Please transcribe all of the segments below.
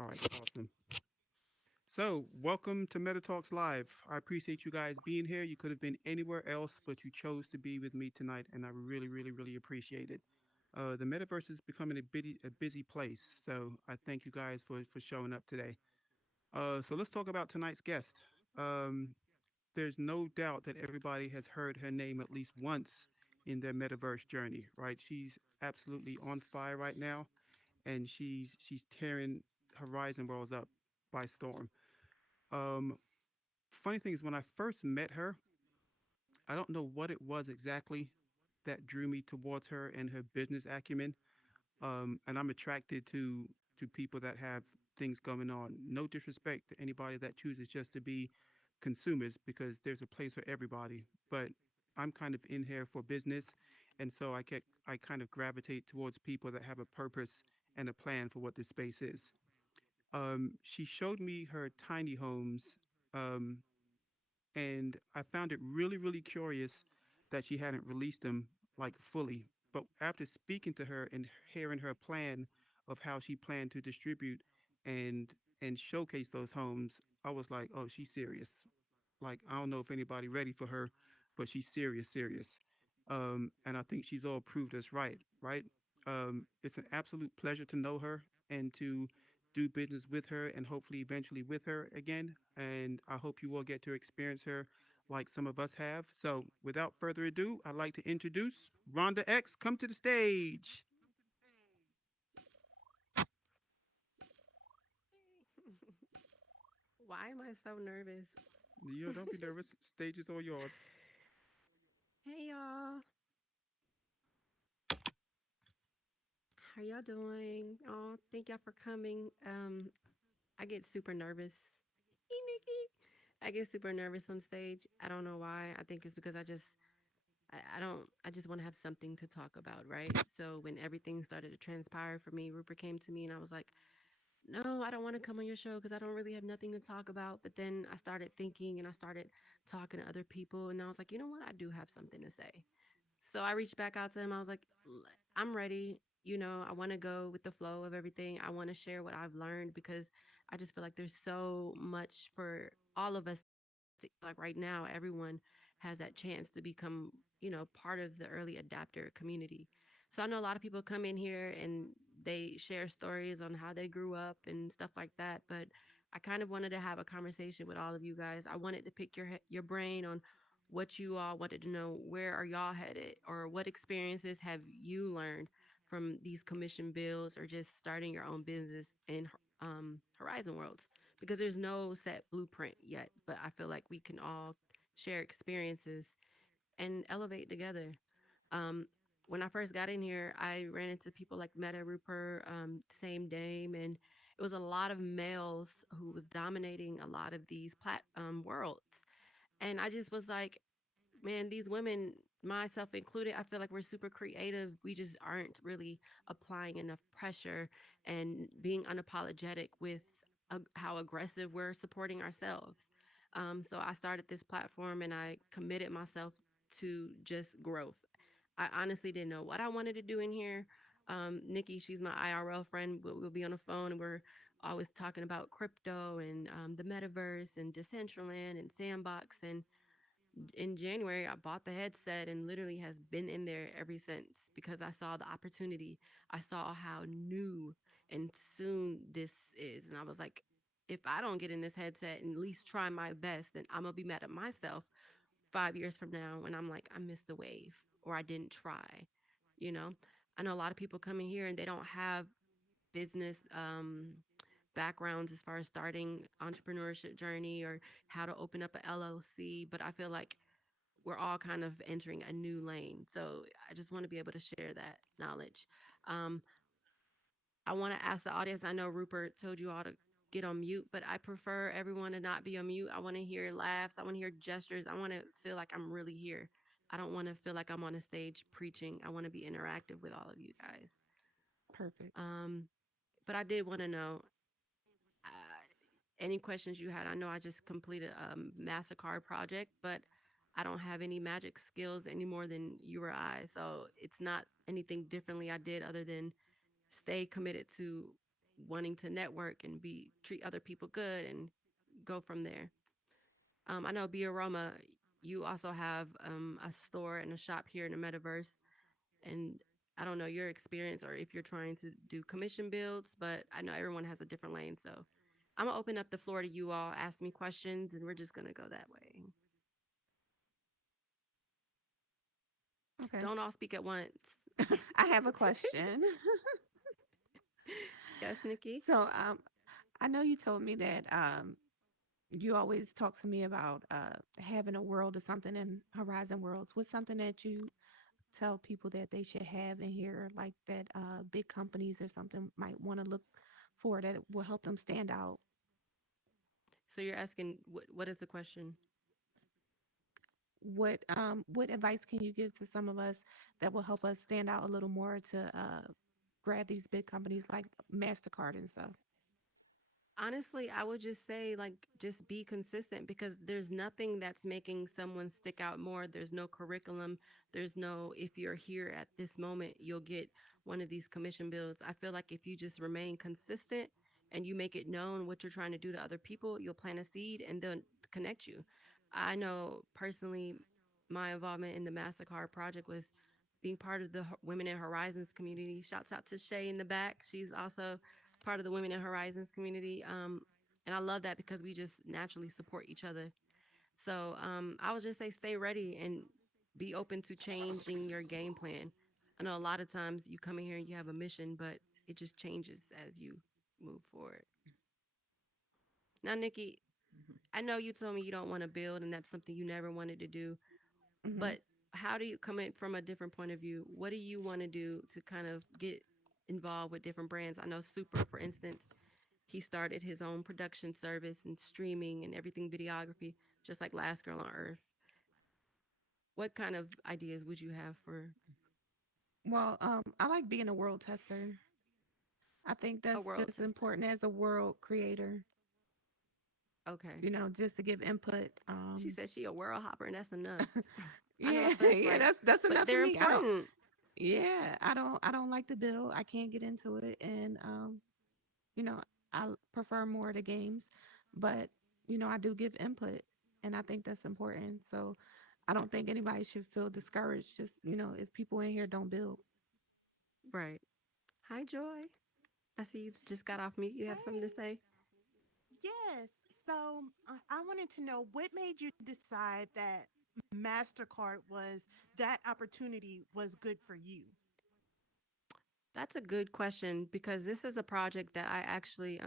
All right, awesome. So, welcome to Meta Talks Live. I appreciate you guys being here. You could have been anywhere else, but you chose to be with me tonight, and I really, really, really appreciate it. The metaverse is becoming a busy place, so I thank you guys for showing up today. So let's talk about tonight's guest. Um, there's no doubt that everybody has heard her name at least once in their metaverse journey, right? She's absolutely on fire right now, and she's tearing Horizon Worlds up by storm. Um, Funny thing is, when I first met her, I don't know what it was exactly that drew me towards her and her business acumen. And I'm attracted to people that have things going on. No disrespect to anybody that chooses just to be consumers, because there's a place for everybody. But I'm kind of in here for business, and so I kind of gravitate towards people that have a purpose and a plan for what this space is. She showed me her tiny homes, um, and I found it really, really curious that she hadn't released them like fully. But after speaking to her and hearing her plan of how she planned to distribute and and showcase those homes, I was like, oh, she's serious. Like, I don't know if anybody ready for her, but she's serious, serious. And I think she's all proved us right, right? It's an absolute pleasure to know her and to do business with her and hopefully eventually with her again. And I hope you will get to experience her like some of us have. So without further ado, I'd like to introduce Rhonda X. Come to the stage. Why am I so nervous? Yo, don't be nervous. Stage is all yours. Hey y'all, how y'all doing? Oh, thank y'all for coming. I get super nervous. Hey, Nikki. I get super nervous on stage. I don't know why. I think it's because I don't I just want to have something to talk about, right? So when everything started to transpire for me, Rupert came to me and I was like, no, I don't want to come on your show because I don't really have nothing to talk about. But then I started thinking and I started talking to other people and I was like, you know what? I do have something to say. So I reached back out to him. I was like, I'm ready. I want to go with the flow of everything. I want to share what I've learned because I just feel like there's so much for all of us. Like right now, everyone has that chance to become, part of the early adapter community. So I know a lot of people come in here and they share stories on how they grew up and stuff like that. But I kind of wanted to have a conversation with all of you guys. I wanted to pick your brain on what you all wanted to know. Where are y'all headed, or what experiences have you learned from these commission bills, or just starting your own business in Horizon Worlds? Because there's no set blueprint yet, but I feel like we can all share experiences and elevate together. Um, when I first got in here, I ran into people like Meta Rupert, same Dame, and it was a lot of males who was dominating a lot of these worlds. And I just was like, man, these women, myself included, I feel like we're super creative. We just aren't really applying enough pressure and being unapologetic with how aggressive we're supporting ourselves. So I started this platform and I committed myself to just growth. I honestly didn't know what I wanted to do in here. Nikki, she's my IRL friend. We'll be on the phone and we're always talking about crypto and the metaverse and Decentraland and Sandbox. And in January, I bought the headset and literally has been in there ever since because I saw the opportunity. I saw how new and soon this is. And I was like, if I don't get in this headset and at least try my best, then I'm going to be mad at myself 5 years from now when I'm like, I missed the wave or I didn't try. You know, I know a lot of people come in here and they don't have business backgrounds as far as starting entrepreneurship journey or how to open up an LLC, but I feel like we're all kind of entering a new lane. So I just want to be able to share that knowledge. Um, I want to ask the audience. I know Rupert told you all to get on mute, but I prefer everyone to not be on mute. I want to hear laughs. I want to hear gestures. I want to feel like I'm really here. I don't want to feel like I'm on a stage preaching. I want to be interactive with all of you guys. Perfect. Um, but I did want to know any questions you had. I know I just completed a MasterCard project, but I don't have any magic skills any more than you or I. So it's not anything differently I did other than stay committed to wanting to network and be treat other people good and go from there. I know Be Aroma, you also have a store and a shop here in the metaverse, and I don't know your experience or if you're trying to do commission builds, but I know everyone has a different lane. So I'm gonna open up the floor to you all, ask me questions, and we're just gonna go that way. Okay. Don't all speak at once. I have a question. Yes, Nikki. So, I know you told me that you always talk to me about having a world or something in Horizon Worlds. What's something that you tell people that they should have in here, like that big companies or something might want to look for that will help them stand out? So you're asking what is the question? What advice can you give to some of us that will help us stand out a little more to grab these big companies like Mastercard and stuff? Honestly, I would just say like just be consistent because there's nothing that's making someone stick out more. There's no curriculum. There's no if you're here at this moment, you'll get one of these commission builds. I feel like if you just remain consistent and you make it known what you're trying to do to other people, you'll plant a seed and they'll connect you. I know personally my involvement in the MasterCard project was being part of the Women in Horizons community. Shouts out to Shay in the back. She's also part of the Women in Horizons community. And I love that because we just naturally support each other. So I would just say stay ready and be open to changing your game plan. I know a lot of times you come in here and you have a mission, but it just changes as you move forward. Now, Nikki, I know you told me you don't want to build and that's something you never wanted to do, Hmm. but how do you come in from a different point of view? What do you want to do to kind of get involved with different brands? I know Super, for instance, he started his own production service and streaming and everything videography, just like Last Girl on Earth. What kind of ideas would you have for Well, I like being a world tester. I think a that's world just tester? important as a world creator, Okay. just to give input. She said she a world hopper and that's enough. I know Yeah, that's yeah, right. that's But enough for they're me. I don't. important. Yeah, I don't like to build. I can't get into it, and you know, prefer more of the games, but I do give input, and I think that's important. So, I don't think anybody should feel discouraged. Just if people in here don't build. Right. Hi, Joy. I see you just got off mute. You have something to Hey, say? yes. So I wanted to know what made you decide that MasterCard was that opportunity was good for you. That's a good question because this is a project that I actually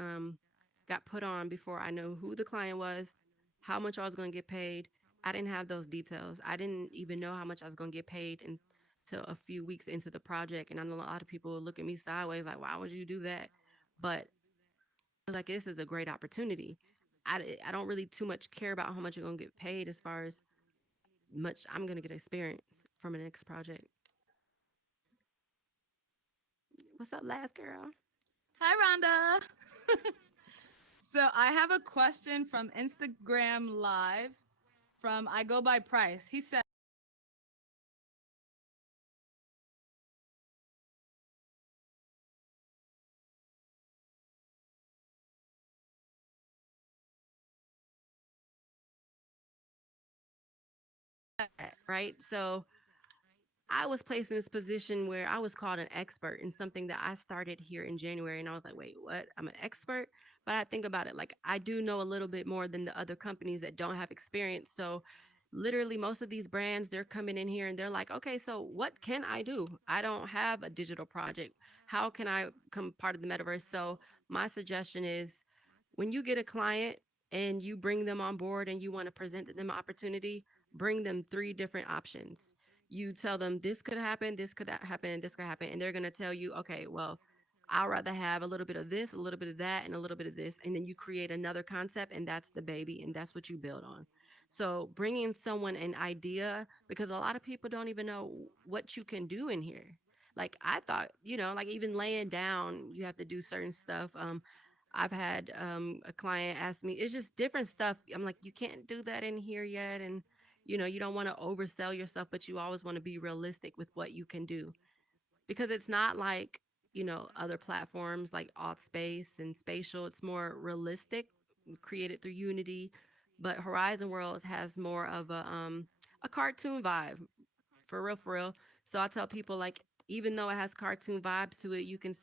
got put on before I know who the client was, how much I was going to get paid. I didn't have those details. I didn't even know how much I was going to get paid until a few weeks into the project. And I know a lot of people look at me sideways like, why would you do that? But I was like, this is a great opportunity. I don't really too much care about how much you're going to get paid as far as much I'm going to get experience from the next project. What's up, last girl? Hi, Rhonda. So I have a question from Instagram Live from I Go By Price. He said, Right. So I was placed in this position where I was called an expert in something that I started here in January. And I was like, wait, what? I'm an expert? But I think about it like I do know a little bit more than the other companies that don't have experience. So literally most of these brands, they're coming in here and they're like, okay, so what can I do? I don't have a digital project. How can I become part of the metaverse? So my suggestion is when you get a client and you bring them on board and you want to present them an opportunity, bring them three different options. You tell them this could happen, this could happen, this could happen, and they're going to tell you, okay, well, I'd rather have a little bit of this, a little bit of that, and a little bit of this. And then you create another concept, and that's the baby, and that's what you build on. So bringing someone an idea, because a lot of people don't even know what you can do in here. Like I thought, like even laying down, you have to do certain stuff. I've had a client ask me, it's just different stuff. I'm like, you can't do that in here yet. And, you don't want to oversell yourself, but you always want to be realistic with what you can do because it's not like, other platforms like alt space and spatial. It's more realistic, created through Unity. But Horizon Worlds has more of a cartoon vibe, for real, for real. So I tell people, like, even though it has cartoon vibes to it, you can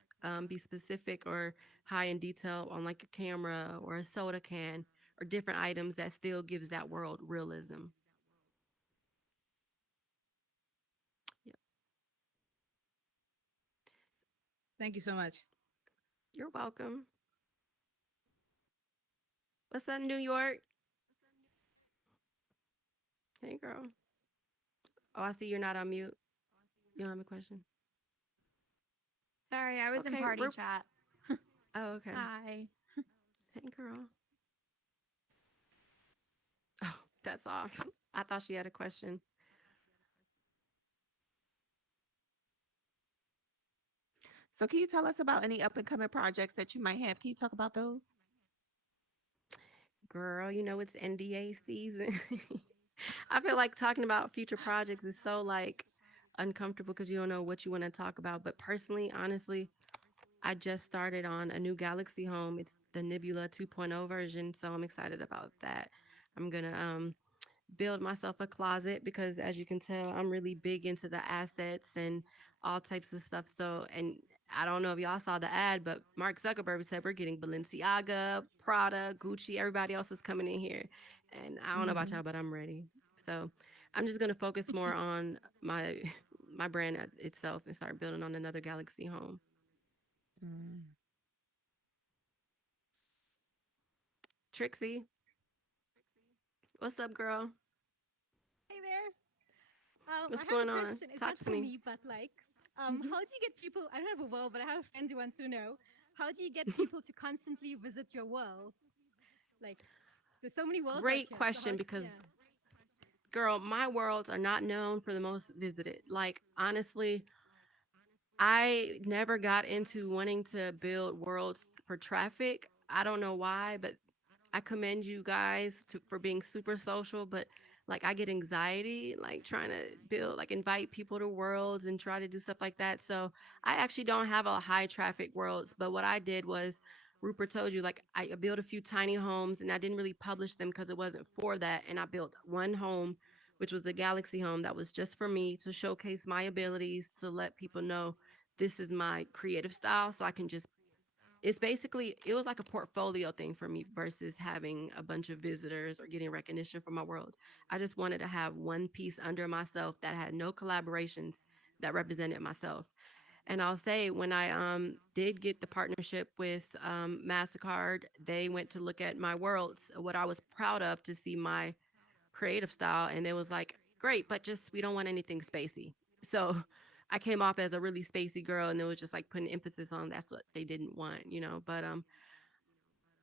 be specific or high in detail on like a camera or a soda can or different items that still gives that world realism. Yep. Thank you so much. You're welcome. What's up, New York? Hey, girl. Oh, I see you're not on mute. You don't have a question? Sorry, I was in Okay, party chat. oh, okay. Hi. Hey, girl. Oh, that's all. I thought she had a question. So, can you tell us about any up and coming projects that you might have? Can you talk about those? Girl, it's NDA season. I feel like talking about future projects is so like uncomfortable because you don't know what you want to talk about. But personally, honestly, I just started on a new Galaxy home. It's the Nebula 2.0 version, so I'm excited about that. I'm gonna build myself a closet because, as you can tell, I'm really big into the assets and all types of stuff. So, and I don't know if y'all saw the ad, but Mark Zuckerberg said we're getting Balenciaga, Prada, Gucci, everybody else is coming in here. And I don't know about Mm-hmm. y'all, but I'm ready. So I'm just gonna focus more on my my brand itself and start building on another Galaxy home. Mm. Trixie, what's up, girl? Hey there. I What's have a going on? question. It's not Talk to for me. me, but like, Hmm. how do you get people? I don't have a world, but I have a friend who wants to know. How do you get people to constantly visit your world? Like, there's so many worlds out Great here. So how? question because Yeah. girl, my worlds are not known for the most visited. Like, honestly, I never got into wanting to build worlds for traffic. I don't know why, but I commend you guys for being super social, but like I get anxiety like trying to build like invite people to worlds and try to do stuff like that. So I actually don't have a high traffic worlds, but what I did was Rupert told you like I built a few tiny homes and I didn't really publish them because it wasn't for that. And I built one home, which was the Galaxy home that was just for me to showcase my abilities to let people know this is my creative style so I can just it's basically it was like a portfolio thing for me versus having a bunch of visitors or getting recognition from my world. I just wanted to have one piece under myself that had no collaborations that represented myself. And I'll say when I did get the partnership with MasterCard, they went to look at my worlds, what I was proud of to see my creative style, and it was like, great, but just we don't want anything spacey. So I came off as a really spacey girl, and it was just like putting emphasis on that's what they didn't want. But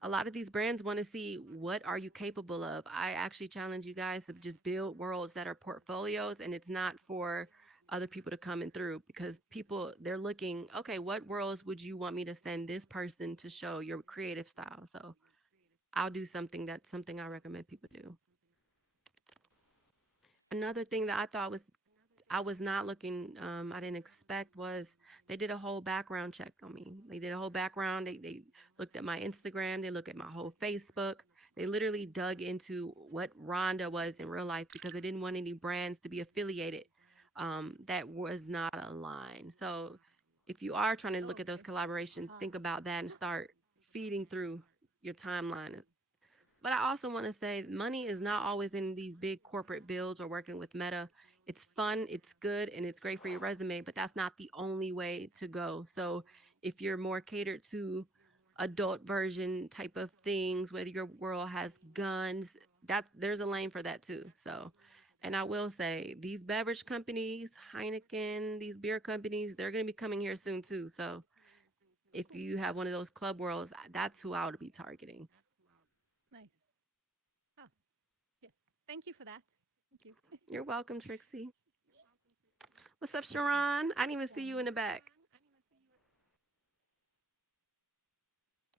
a lot of these brands want to see what are you capable of. I actually challenge you guys to just build worlds that are portfolios, and it's not for other people to come in through because people they're looking okay what worlds would you want me to send this person to show your creative style. So I'll do something that's something I recommend people do. Another thing that I was not looking, I didn't expect was they did a whole background check on me. They did a whole background. They looked at my Instagram. They looked at my whole Facebook. They literally dug into what Rhonda was in real life because they didn't want any brands to be affiliated that was not aligned. So if you are trying to Oh, look at those okay. collaborations, Uh-huh. think about that and start feeding through your timeline. But I also want to say money is not always in these big corporate builds or working with Meta. It's fun, it's good, and it's great for your resume, but that's not the only way to go. So if you're more catered to adult version type of things, whether your world has guns, that there's a lane for that too. So and I will say these beverage companies, Heineken, these beer companies, they're going to be coming here soon too. So if you have one of those club worlds, that's who I would be targeting. Nice. Ah, yes. Thank you for that. Thank you. You're welcome, Trixie. What's up, Sharon? I didn't even see you in the back.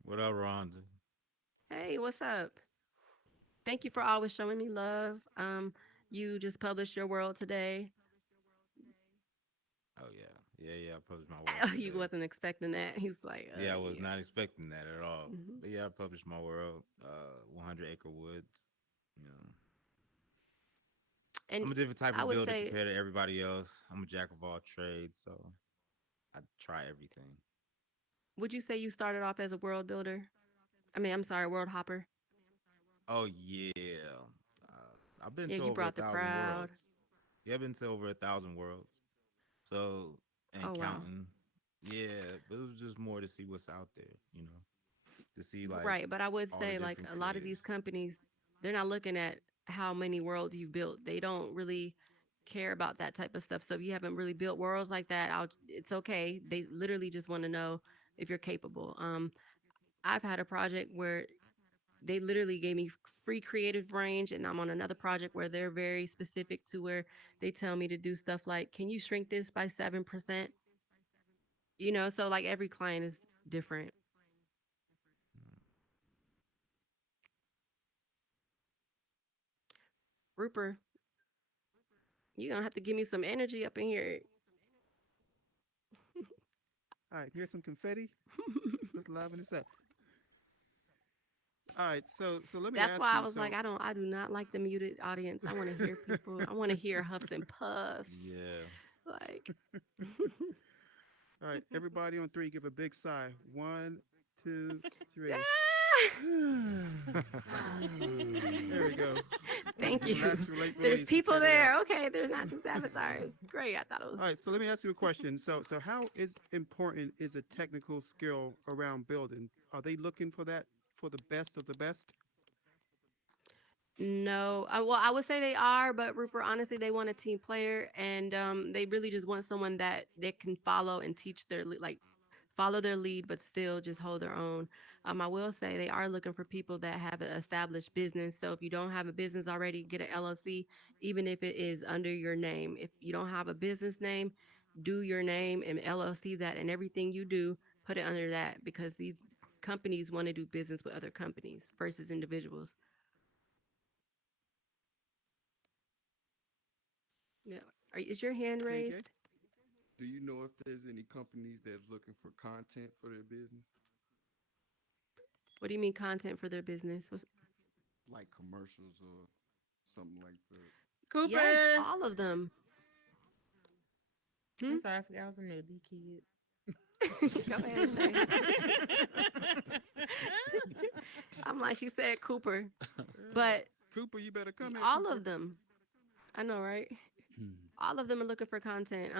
What up, Rhonda? Hey, what's up? Thank you for always showing me love. You just published your world today. Oh yeah, Yeah, I published my Oh, world you today. wasn't expecting that. He's like, Yeah, I was yeah. not expecting that at all. Hmm. But yeah, I published my world, 100 Acre Woods. You know, And I'm a different type I of would builder say, compared to everybody else. I'm a jack of all trades, so I try everything. would you say you started off as a world builder? I mean, I'm sorry, world hopper. Oh yeah, I've been Yeah, to you over a brought the thousand crowd. worlds. Yeah, I've been to over 1,000 worlds. So and Oh, wow. counting. Yeah, but it was just more to see what's out there. You know, to see like Right. But I would all the say, like, different a lot of these creators. companies, they're not looking at how many worlds you've built. They don't really care about that type of stuff. So if you haven't really built worlds like that, it's okay. They literally just want to know if you're capable. I've had a project where they literally gave me free creative range, and I'm on another project where they're very specific to where they tell me to do stuff like, can you shrink this by 7%? So like every client is different. Rupert, you're gonna have to give me some energy up in here. All right, here's some confetti. Let's liven this up. All right, so let me That's ask why I you. was like, So I do not like the muted audience. I want to hear people. I want to hear huffs and puffs. Yeah. Like, all right, everybody on three, give a big sigh. One, two, three. There we go. thank you. Encapsulate There's release. Let's people get it out. there. Okay, there's not just avatars. Great. I thought it was. All right, so let me ask you a question. So how is important is a technical skill around building? Are they looking for that for the best of the best? No, well, I would say they are, but Rupert, honestly, they want a team player, and they really just want someone that they can follow and teach like follow their lead, but still just hold their own. I will say they are looking for people that have an established business. So if you don't have a business already, get an LLC, even if it is under your name. If you don't have a business name, do your name and LLC that, and everything you do, put it under that, because these companies want to do business with other companies versus individuals. Yeah. Is your hand KJ? raised? Do you know if there's any companies that's looking for content for their business, What do you mean content for their business? like commercials or something like that? Yes, Cooper. all of them. Hmm? I'm sorry, I forgot I was a newbie kid. Go ahead, Shay. I'm like, she said Cooper, but Cooper, you better come here, all Cooper. of them. I know, right? All of them are looking for content.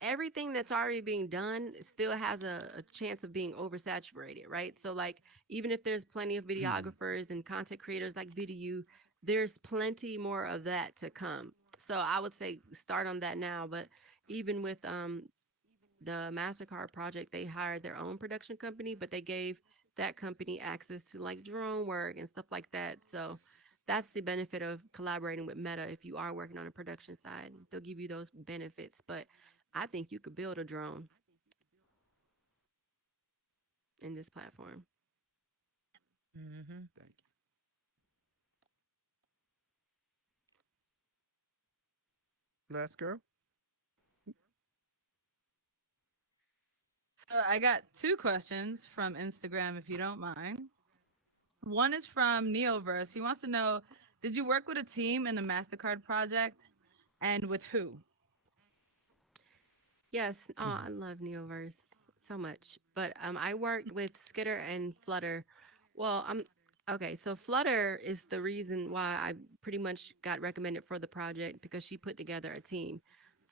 Everything that's already being done still has a chance of being oversaturated, right? So, like, even if there's plenty of videographers and content creators like Video, there's plenty more of that to come. So, I would say start on that now. But even with the MasterCard project, they hired their own production company, but they gave that company access to like drone work and stuff like that. So that's the benefit of collaborating with Meta. If you are working on a production side, they'll give you those benefits. But I think you could build a drone in this platform. Mm-hmm. Thank you. Last girl. So I got two questions from Instagram, if you don't mind. One is from Neoverse. He wants to know, did you work with a team in the MasterCard project, and with who? Yes. Oh, I love Neoverse so much. But I worked with Skitter and Flutter. Well, I'm okay. So Flutter is the reason why I pretty much got recommended for the project, because she put together a team.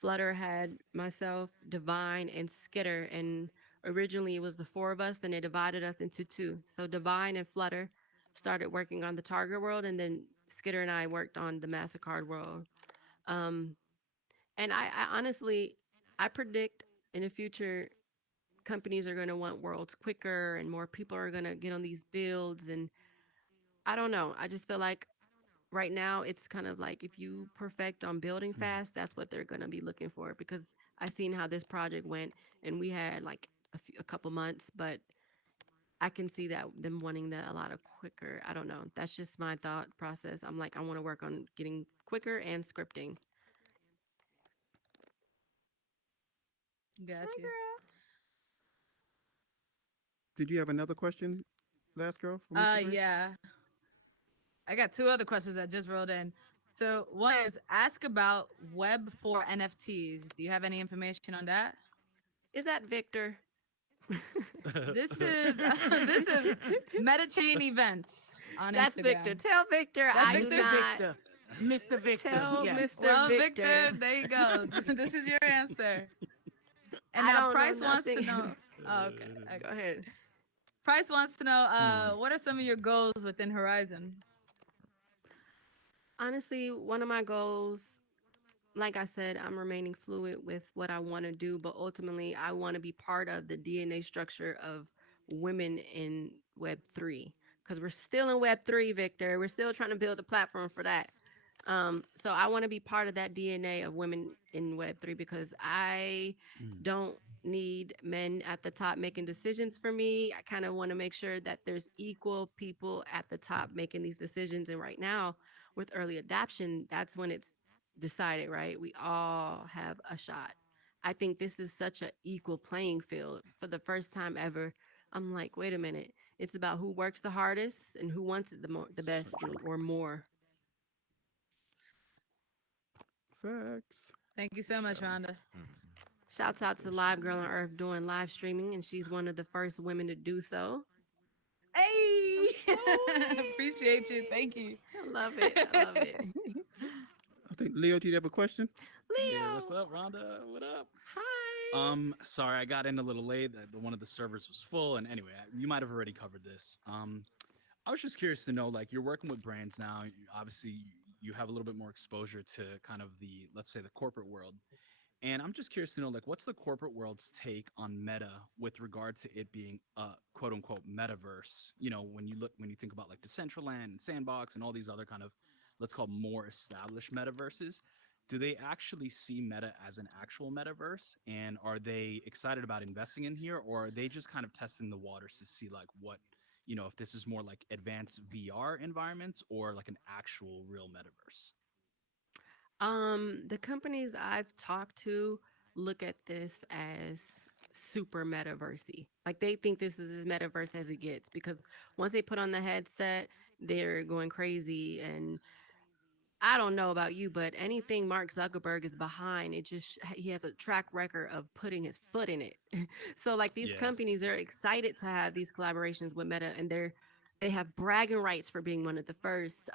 Flutter had myself, Divine, and Skitter, and originally it was the four of us. Then they divided us into two. So Divine and Flutter started working on the Target world, and then Skitter and I worked on the Mastercard world. Um, and I honestly, I predict in the future, companies are going to want worlds quicker and more people are going to get on these builds. And I don't know. I just feel like right now it's kind of like if you perfect on building fast, that's what they're going to be looking for, because I seen how this project went and we had like a couple months, but I can see that them wanting that a lot of quicker. I don't know. That's just my thought process. I'm like, I want to work on getting quicker and scripting. Got Hi, you. girl. Did you have another question, last girl from Instagram? Yeah. I got two other questions that just rolled in. So one is ask about Web4 NFTs. Do you have any information on that? Is that Victor? This is this is MetaChain events on That's Victor. Instagram. Tell Victor That's I do Victor. Mr. not. Victor. Mr. Victor. Tell Yes. Mr. Well, Victor. Victor, there you go. This is your answer. And I now don't know Price wants to nothing. know. Oh, okay. Go ahead. Price wants to know Hmm. what are some of your goals within Horizon? Honestly, one of my goals, like I said, I'm remaining fluid with what I want to do, but ultimately, I want to be part of the DNA structure of women in Web3 because we're still in Web3, Victor. We're still trying to build a platform for that. So I want to be part of that DNA of women in Web3 because I Mm. don't need men at the top making decisions for me. I kind of want to make sure that there's equal people at the top making these decisions. And right now, with early adoption, that's when it's decided, right? We all have a shot. I think this is such an equal playing field for the first time ever. I'm like, wait a minute. It's about who works the hardest and who wants it the best or more. Facts. Thank you so much, Shout out. Rhonda. Shouts out to Appreciate Live Girl on it. Earth doing live streaming, and she's one of the first women to do so. I'm Hey. so appreciate you. Thank you. I love it. I love it. I think Leo, do you have a question? Yeah, what's Leo, up, Rhonda? What up? hi. Sorry, I got in a little late. One of the servers was full, and anyway, you might have already covered this. I was just curious to know, like, you're working with brands now. Obviously, you have a little bit more exposure to kind of the, let's say, the corporate world. And I'm just curious to know, like, what's the corporate world's take on Meta with regard to it being a quote unquote metaverse? You know, when you think about like Decentraland and Sandbox and all these other kind of, let's call more established metaverses, do they actually see Meta as an actual metaverse? And are they excited about investing in here, or are they just kind of testing the waters to see like what, if this is more like advanced VR environments or like an actual real metaverse? The companies I've talked to look at this as super metaversey. Like they think this is as metaverse as it gets because once they put on the headset, they're going crazy and I don't know about you, but anything Mark Zuckerberg is behind, it just he has a track record of putting his foot in it. So like these Yeah. companies are excited to have these collaborations with Meta, and they have bragging rights for being one of the first.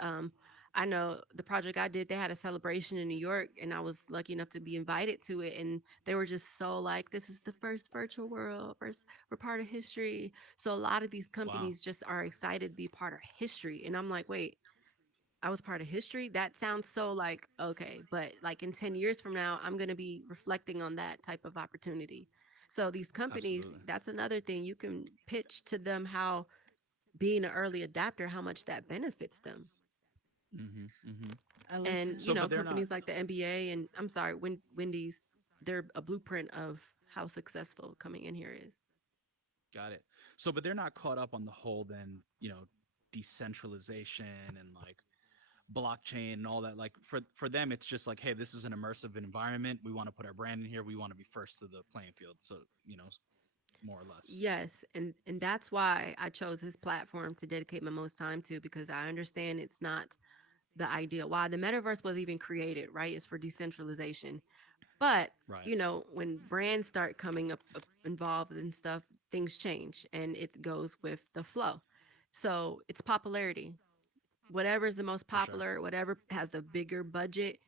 I know the project I did, they had a celebration in New York, and I was lucky enough to be invited to it, and they were just so like, "This is the first virtual world, first we're part of history." So a lot of these Wow. companies just are excited to be part of history, and I'm like, wait. I was part of history. That sounds so like okay, but like in 10 years from now, I'm going to be reflecting on that type of opportunity. So these companies, Absolutely. that's another thing you can pitch to them how being an early adapter, how much that benefits them. Mm-hmm. Mm-hmm. I like And, that. So, but they're not. companies like the NBA and I'm sorry, Wendy's, they're a blueprint of how successful coming in here is. Got it. So, but they're not caught up on the whole then, decentralization and like blockchain and all that. Like for them, it's just like, hey, this is an immersive environment. We want to put our brand in here. We want to be first to the playing field. So, more or less. Yes, and that's why I chose this platform to dedicate my most time to because I understand it's not the idea why the metaverse was even created, right? Is for decentralization. But, Right. when brands start coming up involved and stuff, things change and it goes with the flow. So it's popularity. Whatever is the most For sure. popular, whatever has the bigger budget,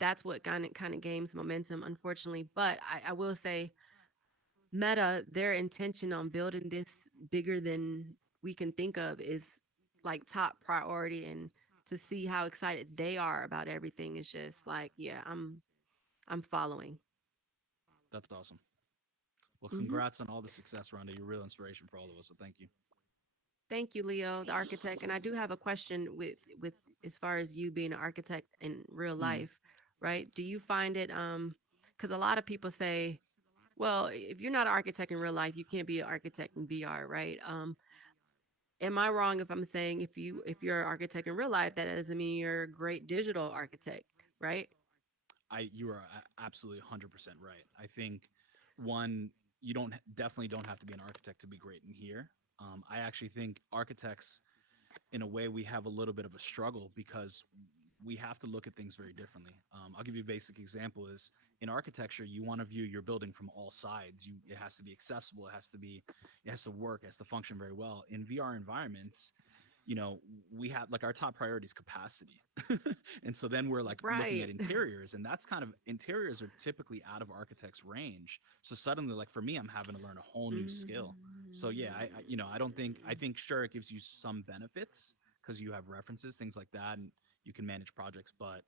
that's what kind of gains momentum, unfortunately. But I will say Meta, their intention on building this bigger than we can think of is like top priority and to see how excited they are about everything is just like, yeah, I'm following. That's awesome. Well, Hmm. congrats on all the success, Rhonda. You're a real inspiration for all of us. So thank you. Thank you, Leo, the architect. And I do have a question with as far as you being an architect in real Mm. life, right? Do you find it because a lot of people say, well, if you're not an architect in real life, you can't be an architect in VR, right? Am I wrong if I'm saying if you're an architect in real life, that doesn't mean you're a great digital architect, right? You are absolutely 100% right. I think one, you definitely don't have to be an architect to be great in here. I actually think architects, in a way, we have a little bit of a struggle because we have to look at things very differently. I'll give you a basic example: is in architecture, you want to view your building from all sides. It has to be accessible. It has to work. It has to function very well. In VR environments, we have like our top priority is capacity. And so then we're like looking at Right. interiors, and that's kind of interiors are typically out of architects' range. So suddenly, like for me, I'm having to learn a whole new skill. So yeah, I don't think I think sure it gives you some benefits because you have references, things like that, and you can manage projects. But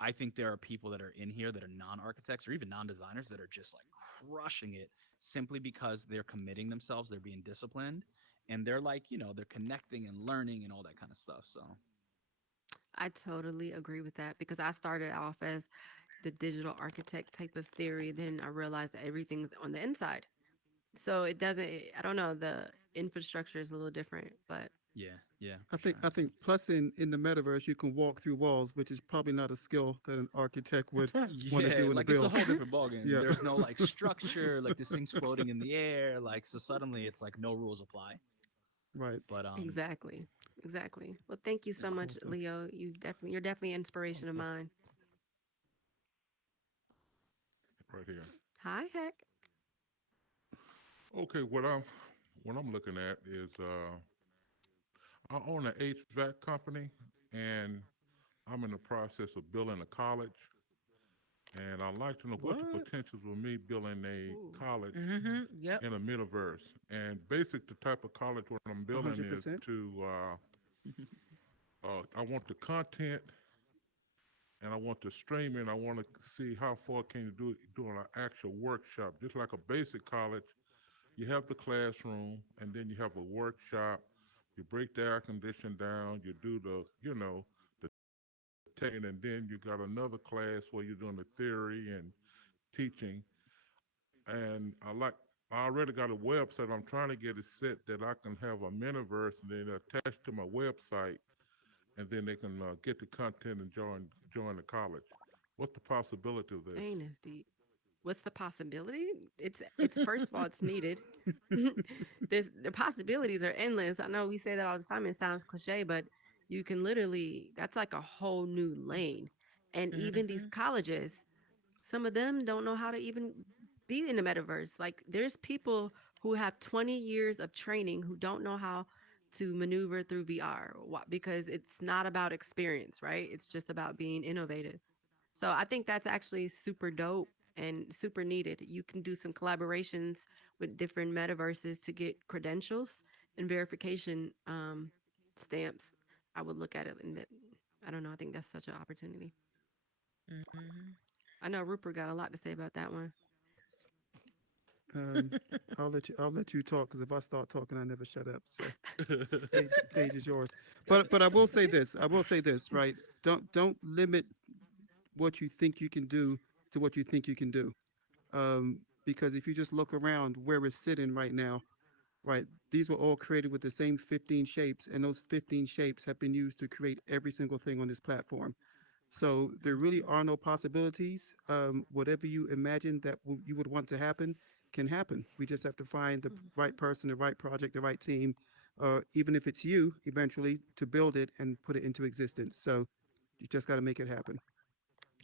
I think there are people that are in here that are non-architects or even non-designers that are just like crushing it simply because they're committing themselves, they're being disciplined, and they're like, they're connecting and learning and all that kind of stuff. So I totally agree with that because I started off as the digital architect type of theory. Then I realized that everything's on the inside. So it doesn't, I don't know, the infrastructure is a little different, but yeah, yeah, I for think sure. I think plus in the metaverse you can walk through walls, which is probably not a skill that an architect would want to Yeah, do in a like it's a build. whole different ballgame. Yeah, There's no like structure, like this thing's floating in the air, like so suddenly it's like no rules apply. right. But exactly. Exactly. Well, thank you so much, Awesome. Leo. You're definitely an inspiration of Okay, mine. right here. Hi, Heck. Okay, what I'm looking at is I own an HVAC company, and I'm in the process of building a college. And I'd like to know what the What? potentials of me building a Ooh. college Mm-hmm. Yep. in a metaverse. And basic the type of college what I'm A building hundred is percent. I want the content and I want the streaming. I want to see how far can you do it doing an actual workshop, just like a basic college. You have the classroom, and then you have a workshop. You break the air condition down. You do the testing, and then you got another class where you're doing the theory and teaching. And I already got a website. I'm trying to get it set that I can have a metaverse and then attach to my website, and then they can get the content and join the college. What's the possibility of this? Ain't as deep. What's the possibility? It's first of all, it's needed. The possibilities are endless. I know we say that all the time. It sounds cliche, but you can literally that's like a whole new lane. And even these Mm-hmm. colleges, some of them don't know how to even be in the metaverse. Like there's people who have 20 years of training who don't know how to maneuver through VR because it's not about experience, right? It's just about being innovative. So I think that's actually super dope and super needed. You can do some collaborations with different metaverses to get credentials and verification stamps. I would look at it and I don't know. I think that's such an opportunity. Mm-hmm. I know Rupert got a lot to say about that one. Um, I'll let you talk because if I start talking, I never shut up. So stage is yours. But I will say this. I will say this. Right. Don't limit what you think you can do to what you think you can do. Because if you just look around where we're sitting right now, right, these were all created with the same 15 shapes, and those 15 shapes have been used to create every single thing on this platform. So there really are no possibilities. Whatever you imagine that you would want to happen can happen. We just have to find the right person, the right project, the right team, even if it's you eventually to build it and put it into existence. So you just got to make it happen.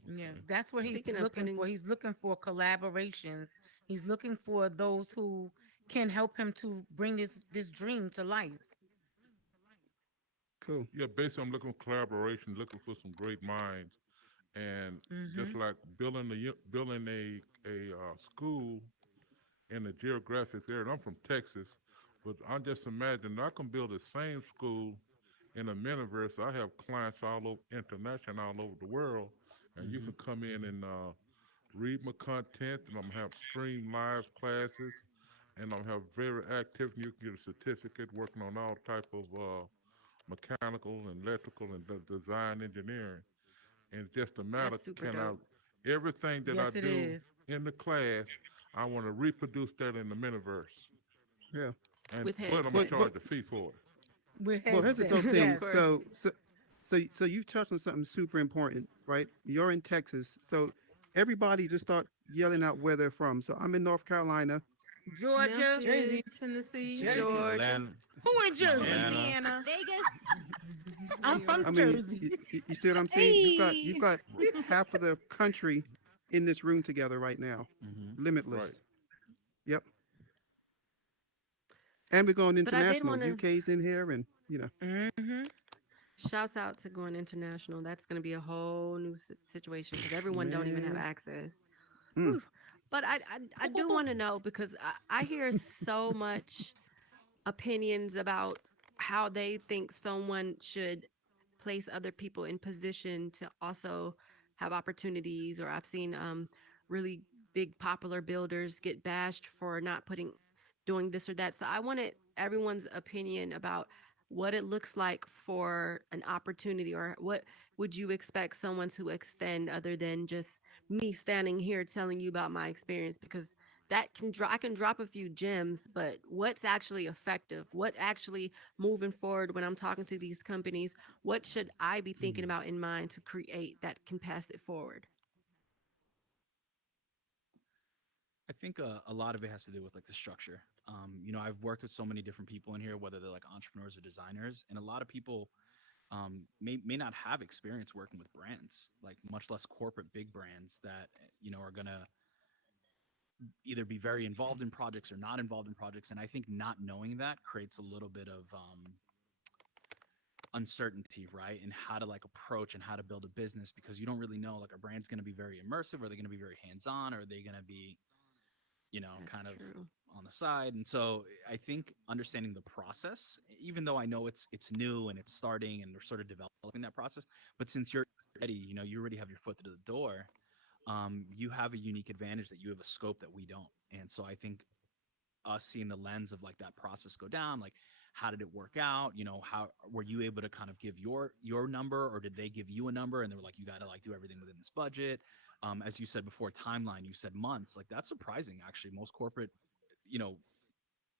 Yes, Okay. that's what he's Speaking of looking for. putting, He's looking for collaborations. He's looking for those who can help him to bring this dream to life. Cool. Yeah, basically, I'm looking for collaboration, looking for some great minds, and just Mm-hmm. like building a school in the geographic area. I'm from Texas, but I just imagine I can build the same school in a metaverse. I have clients all over international, all over the world, and you hmm can come in and read my content, and I'm gonna have stream live classes, and I'm gonna have very active. And you can get a certificate working on all type of mechanical and electrical and design engineering. And it's just a matter that's super can I dope. everything that I Yes, it do is. in the class, I want to reproduce that in the metaverse. Yeah. And With but I'm gonna But headsets. but charge a fee for it. With well, here's the headsets, dope Of thing. yes. course. So you've touched on something super important, right? You're in Texas, so everybody just start yelling out where they're from. So I'm in North Carolina. Georgia, Memphis, Tennessee. Jersey. Georgia. Atlanta. Who in Come on, Jersey? Atlanta. Louisiana. Vegas. I'm from I mean, Jersey. you see what I'm saying? You've Hey. got half of the country in this room together right now. Hmm. Right. Limitless. Yep. And we're going But I did international. want to UK's in here, and you know. Mm-hmm. shouts out to going international. That's going to be a whole new situation because everyone don't even have Man. access. Mm. Whew. But I do want to know because I hear so much opinions about how they think someone should place other people in position to also have opportunities. Or I've seen really big popular builders get bashed for not putting doing this or that. So I wanted everyone's opinion about what it looks like for an opportunity, or what would you expect someone to extend other than just me standing here telling you about my experience, because I can drop a few gems, but what's actually effective? What actually moving forward when I'm talking to these companies? What should I be thinking about in mind to create that can pass it forward? I think a lot of it has to do with like the structure. I've worked with so many different people in here, whether they're like entrepreneurs or designers, and a lot of people may not have experience working with brands, like much less corporate big brands that are gonna either be very involved in projects or not involved in projects. And I think not knowing that creates a little bit of uncertainty, right? And how to like approach and how to build a business, because you don't really know, like, a brand's going to be very immersive, or are they going to be very hands-on, or are they going to be That's kind of true. on the side. And so I think understanding the process, even though I know it's new and it's starting and we're sort of developing that process, but since you're ready, you already have your foot through the door. You have a unique advantage that you have a scope that we don't. And so I think us seeing the lens of like that process go down, like, how did it work out? How were you able to kind of give your number, or did they give you a number and they were like, you got to like do everything within this budget? As you said before, timeline, you said months. Like, that's surprising, actually. Most corporate, you know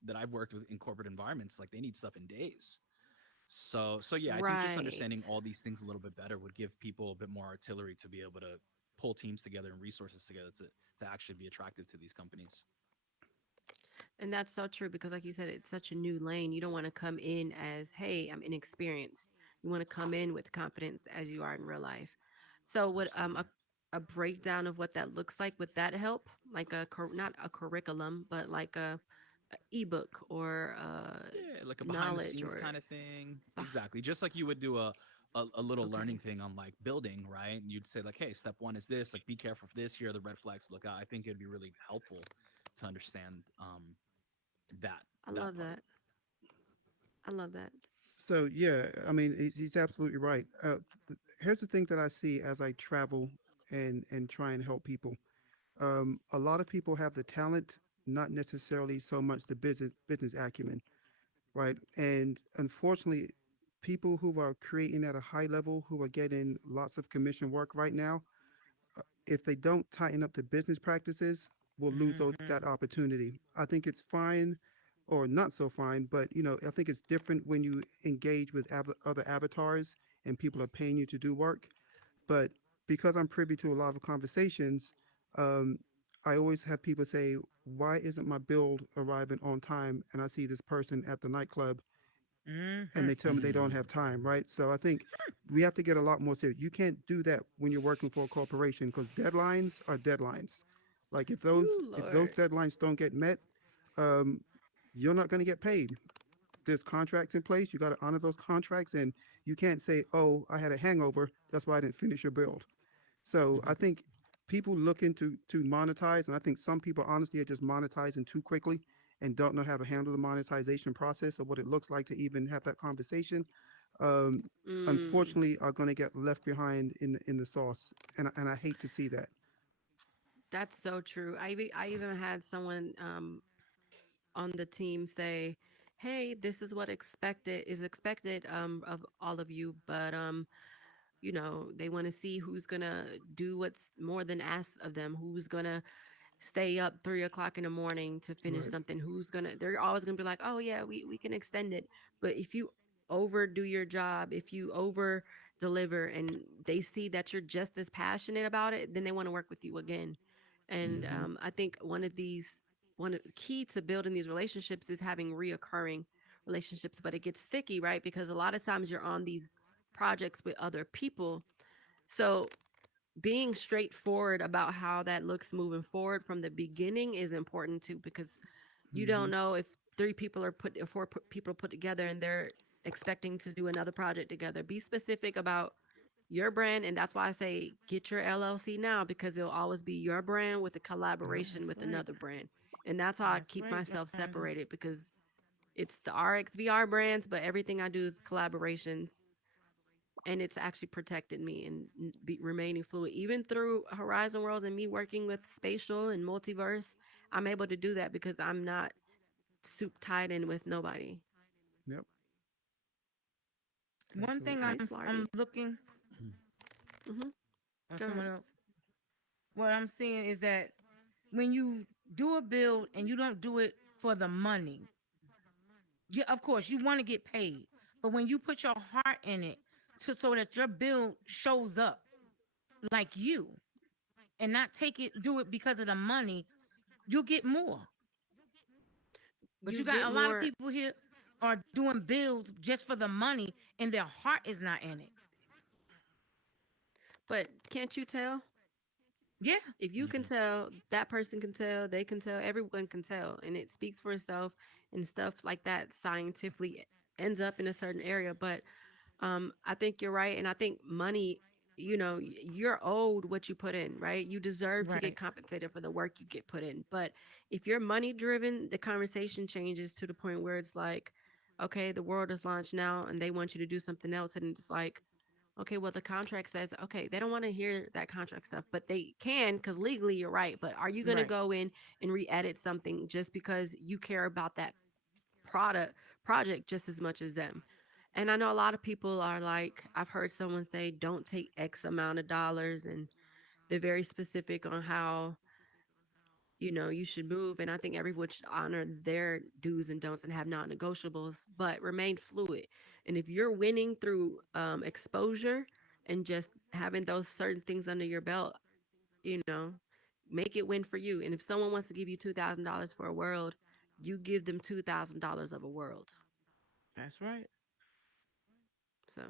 that I've worked with in corporate environments, like, they need stuff in days. So yeah, I think just Right. understanding all these things a little bit better would give people a bit more artillery to be able to pull teams together and resources together to actually be attractive to these companies. And that's so true because, like you said, it's such a new lane. You don't want to come in as, hey, I'm inexperienced. You want to come in with confidence as you are in real life. So, would Absolutely. a breakdown of what that looks like, would that help? Like not a curriculum, but like a ebook or Yeah, like a behind the knowledge scenes or kind of thing. beh- Exactly. Just like you would do a little learning okay, thing on like building, right? And you'd say like, hey, step one is this, like, be careful for this. Here are the red flags to look out. I think it'd be really helpful to understand that I that love part. that. I love that. So yeah, I mean, he's absolutely right. Here's the thing that I see as I travel and try and help people. A lot of people have the talent, not necessarily so much the business acumen, right? And unfortunately, people who are creating at a high level, who are getting lots of commission work right now, if they don't tighten up the business practices, will lose Mm-hmm. that opportunity. I think it's fine or not so fine, but I think it's different when you engage with other avatars and people are paying you to do work. But because I'm privy to a lot of conversations, um, I always have people say, "Why isn't my build arriving on time?" And I see this person at the nightclb and Mm-hmm. they tell me they don't have time, right? So I think we have to get a lot more serious. You can't do that when you're working for a corporation because deadlines are deadlines. Like Ooh, if those Lord. deadlines don't get met, um, you're not going to get paid. There's contracts in place. You got to honor those contracts, and you can't say, "Oh, I had a hangover. That's why I didn't finish your build." So I Hmm. think people looking to monetize, and I think some people honestly are just monetizing too quickly and don't know how to handle the monetization process or what it looks like to even have that conversation. Um, Mm, Unfortunately, are going to get left behind in the sauce, and I hate to see that. that's so true. I even had someone on the team say, "Hey, this is what expected of all of you, but they want to see who's gonna do what's more than asked of them, who's gonna stay up 3 o'clock in the morning to finish Right. something, who's gonna." They're always gonna be like, "Oh yeah, we can extend it," but if you overdo your job, if you over deliver, and they see that you're just as passionate about it, then they want to work with you again. And Mm-hmm. I think one of the key to building these relationships is having reoccurring relationships, but it gets sticky, right? Because a lot of times you're on these projects with other people. So being straightforward about how that looks moving forward from the beginning is important too, because you Mm-hmm. don't know if four people put together and they're expecting to do another project together. Be specific about your brand, and that's why I say get your LLC now, because it'll always be your brand with a Yep. collaboration That's with right. another brand. And that's how I That's keep right, myself Rhonda. separated, because it's the RXVR brands, but everything I do is collaborations, and it's actually protected me and remaining fluid even through Horizon Worlds and me working with spatial and multiverse. I'm able to do that because I'm not soup tied in with nobody. Yep. One thing Absolutely. Hi, I'm Slarty. looking, Mm-hmm. or Go ahead. someone else. What I'm seeing is that when you do a build and you don't do it for the money, yeah, of course you want to get paid, but when you put your heart in it so that your build shows up like you, and not do it because of the money, you'll get more. But You you got get a lot of more, people here are doing builds just for the money and their heart is not in it. but can't you tell? Yeah, If you can tell, that person can tell, they can tell, everyone can tell, and it speaks for itself, and stuff like that scientifically ends up in a certain area. But I think you're right, and I think money, you're owed what you put in, right? You deserve to get right, compensated for the work you get put in. But if you're money driven, the conversation changes to the point where it's like, okay, the world is launched now and they want you to do something else, and it's like, okay, well, the contract says, okay, they don't want to hear that contract stuff, but they can, because legally you're right. But are you going to right. go in and re-edit something just because you care about that product project just as much as them? And I know a lot of people are like, I've heard someone say, don't take X amount of dollars, and they're very specific on how you should move. And I think everyone should honor their do's and don'ts and have non-negotiables, but remain fluid. And if you're winning through exposure and just having those certain things under your belt, you know make it win for you. And if someone wants to give you $2,000 for a world, you give them $2,000 of a world. That's right. So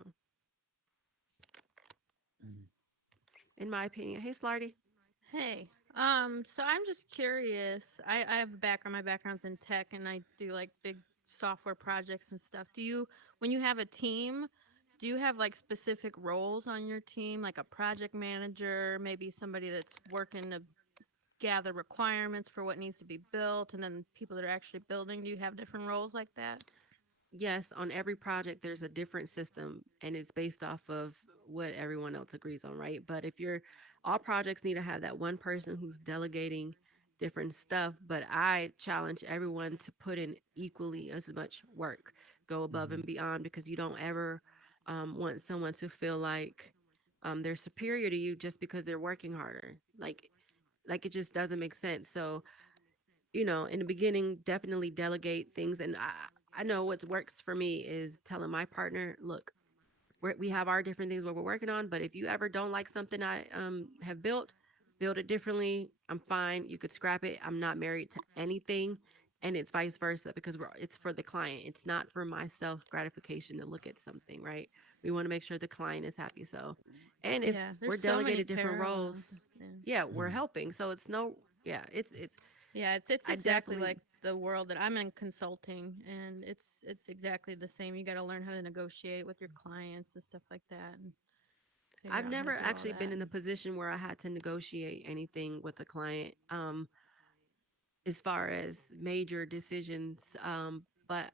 in my opinion, hey Slarty. Hey, so I'm just curious. I have a background. My background's in tech, and I do like big software projects and stuff. When you have a team, do you have like specific roles on your team, like a project manager, maybe somebody that's working to gather requirements for what needs to be built, and then people that are actually building? Do you have different roles like that? Yes, on every project there's a different system, and it's based off of what everyone else agrees on, right? But if you're all projects need to have that one person who's delegating different stuff, but I challenge everyone to put in equally as much work, go above Mm-hmm. and beyond, because you don't ever want someone to feel like they're superior to you just because they're working harder. Like it just doesn't make sense. So in the beginning, definitely delegate things. And I know what works for me is telling my partner, look, we have our different things what we're working on, but if you ever don't like something I have build it differently. I'm fine. You could scrap it. I'm not married to anything. And it's vice versa, because it's for the client. It's not for my self gratification to look at something, right? We want to make sure the client is happy. So, and if Yeah, we're there's so many delegated different parallels. roles, Yeah. yeah, we're Mm-hmm. helping. So it's no, yeah, it's Yeah, it's I exactly definitely like the world that I'm in, consulting, and it's exactly the same. You got to learn how to negotiate with your clients and stuff like that, and figure I've out how to never do all actually been that. in a And position where I had to negotiate anything with a client, as far as major decisions. But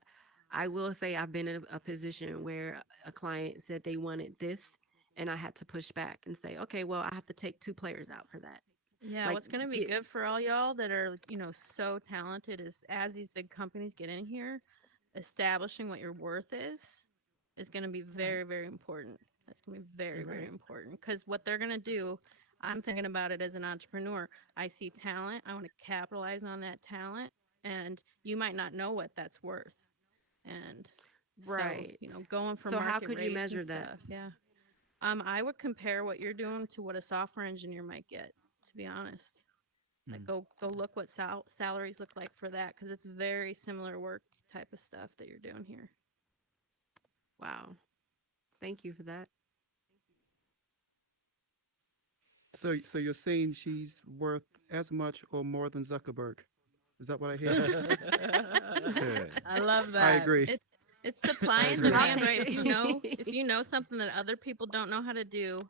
I will say I've been in a position where a client said they wanted this, and I had to push back and say, okay, well, I have to take two players out for that. yeah, Like, what's going to be get good for all y'all that are, so talented is as these big companies get in here, establishing what your worth is going to be right, very, very important. That's going to be very, very right, important because what they're going to do, I'm thinking about it as an entrepreneur. I see talent, I want to capitalize on that talent, and you might not know what that's worth. And so, right. going for So how market could you rates and measure that? stuff, yeah. I would compare what you're doing to what a software engineer might get, to be honest. Like Hmm. go look what salaries look like for that because it's very similar work type of stuff that you're doing here. Wow. Thank you for that. So you're saying she's worth as much or more than Zuckerberg? Is that what I hear? I love I that. agree. It's supply I and agree. I'll demand, take right? it. If you know something that other people don't know how to do,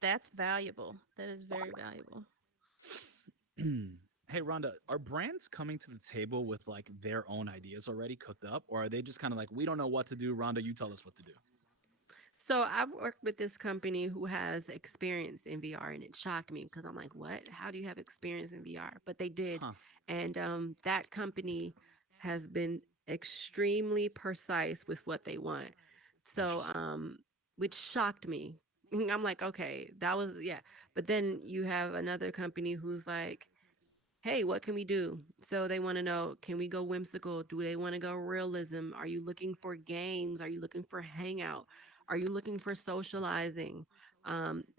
that's valuable. That is very valuable. Hey, Rhonda, are brands coming to the table with like their own ideas already cooked up, or are they just kind of like, we don't know what to do, Rhonda, you tell us what to do? So I've worked with this company who has experience in VR, and it shocked me because I'm like, "What? How do you have experience in VR?" But they did, Huh. and that company has been extremely precise with what they want. So, Interesting. which shocked me. I'm like, okay, that was yeah. But then you have another company who's like, hey, what can we do? So they want to know, can we go whimsical? Do they want to go realism? Are you looking for games? Are you looking for hangout? Are you looking for socializing?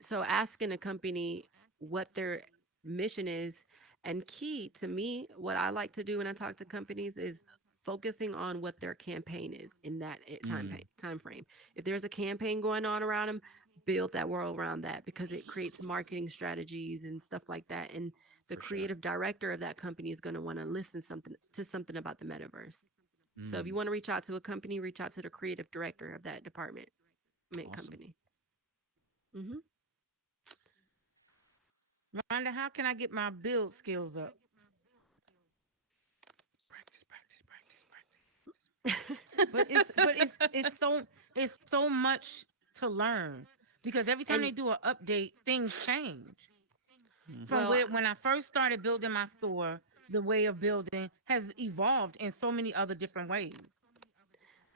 So asking a company what their mission is, and key to me, what I like to do when I talk to companies is focusing on what their campaign is in that Mm, time frame. If there's a campaign going on around them, build that world around that because it creates marketing strategies and stuff like that. And the for sure. creative director of that company is going to want to listen something about the metaverse. So if you Mm, want to reach out to a company, reach out to the creative director of that department, awesome. company. Hmm. Rhonda, how can I get my build skills up? Practice, practice, practice, practice. It's so much to learn because every time And they do an update, things change. Hmm. From well, when I first started building my store, the way of building has evolved in so many other different ways.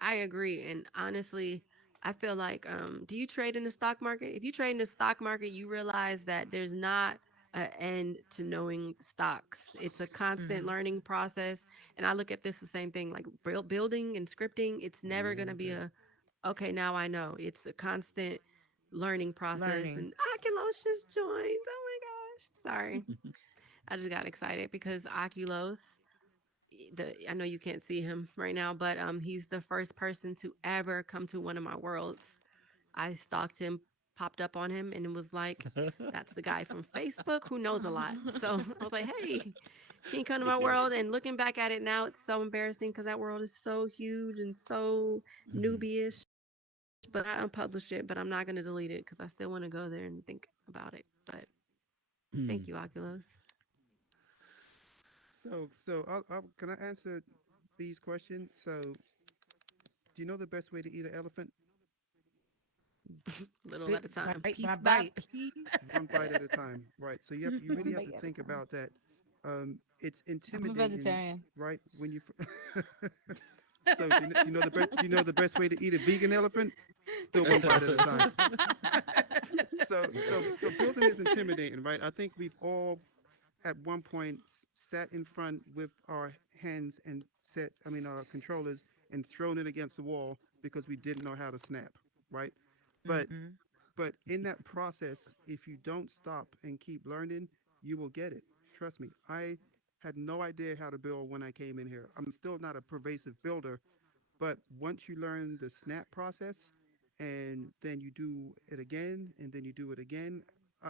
I agree. And honestly, I feel like, do you trade in the stock market? If you trade in the stock market, you realize that there's not an end to knowing stocks. It's a constant Hmm. learning process. And I look at this the same thing, like building and scripting. It's never going to Ooh, be that. a, okay, now I know. It's a constant learning process. Learning. And Oculus just joined. Oh my gosh. Sorry. I just got excited because Oculus, I know you can't see him right now, but he's the first person to ever come to one of my worlds. I stalked him, popped up on him, and it was like, that's the guy from Facebook who knows a lot. So I was like, hey, can you come to my Look at it. world? And looking back at it now, it's so embarrassing because that world is so huge and so Hmm. newbie-ish. But I unpublished it, but I'm not going to delete it because I still want to go there and think about it. But thank you, Oculus. So can I answer these questions? So, do you know the best way to eat an elephant? Little Bit at a time, bite by piece by bite. piece. One bite at a time, right? So you One really have bite to at a think time. about that. It's I'm a intimidating, vegetarian. right? When you so do you know the best? Do you know the best way to eat a vegan elephant? Still one bite at a time. So building is intimidating, right? I think we've all at one point sat in front with our hands and our controllers and thrown it against the wall because we didn't know how to snap, right? But Hmm. but in that process, if you don't stop and keep learning, you will get it. Trust me. I had no idea how to build when I came in here. I'm still not a pervasive builder, but once you learn the snap process and then you do it again and then you do it again,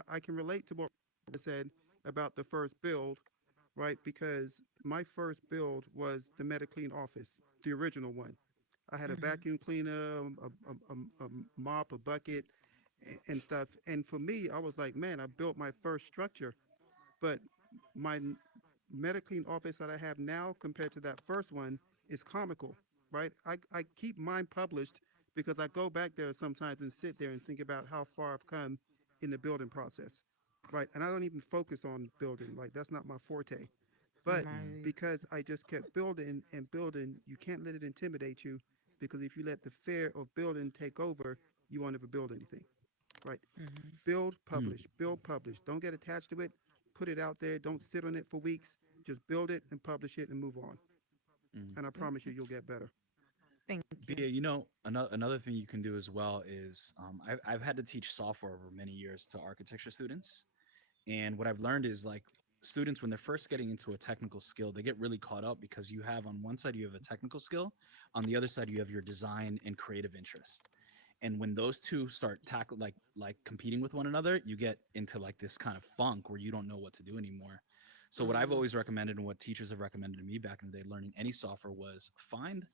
I can relate to what I said about the first build, right? Because my first build was the MetaClean Office, the original one. I had a Hmm. vacuum cleaner, a mop, a bucket, and stuff. And for me, I was like, man, I built my first structure. But my MetaClean office that I have now compared to that first one is comical, right? I keep mine published because I go back there sometimes and sit there and think about how far I've come in the building process, right? And I don't even focus on building, like that's not my forte. But Mm, Right. because I just kept building and building, you can't let it intimidate you because if you let the fear of building take over, you won't ever build anything, right? Hmm. mm, Build, publish. Don't get attached to it. Put it out there. Don't sit on it for weeks. Just build it and publish it and move on. mm. And I promise you, you'll get better. Thank you. Bia, another thing you can do as well is I've had to teach software over many years to architecture students. And what I've learned is like students, when they're first getting into a technical skill, they get really caught up because you have on one side you have a technical skill, on the other side you have your design and creative interest. And when those two start tackle like competing with one another, you get into like this kind of funk where you don't know what to do anymore. So what I've always recommended and what teachers have recommended to me back in the day learning any software was find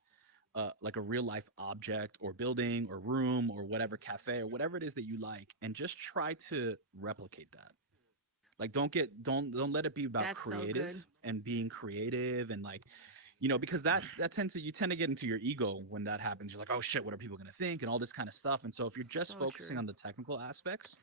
like a real life object or building or room or whatever, cafe or whatever it is that you like, and just try to replicate that. Like don't let it be about That's so creative good. and being creative and like, because that tends to, you tend to get into your ego when that happens. You're like, oh shit, what are people going to think and all this kind of stuff. And so if you're just So focusing true. on the technical aspects,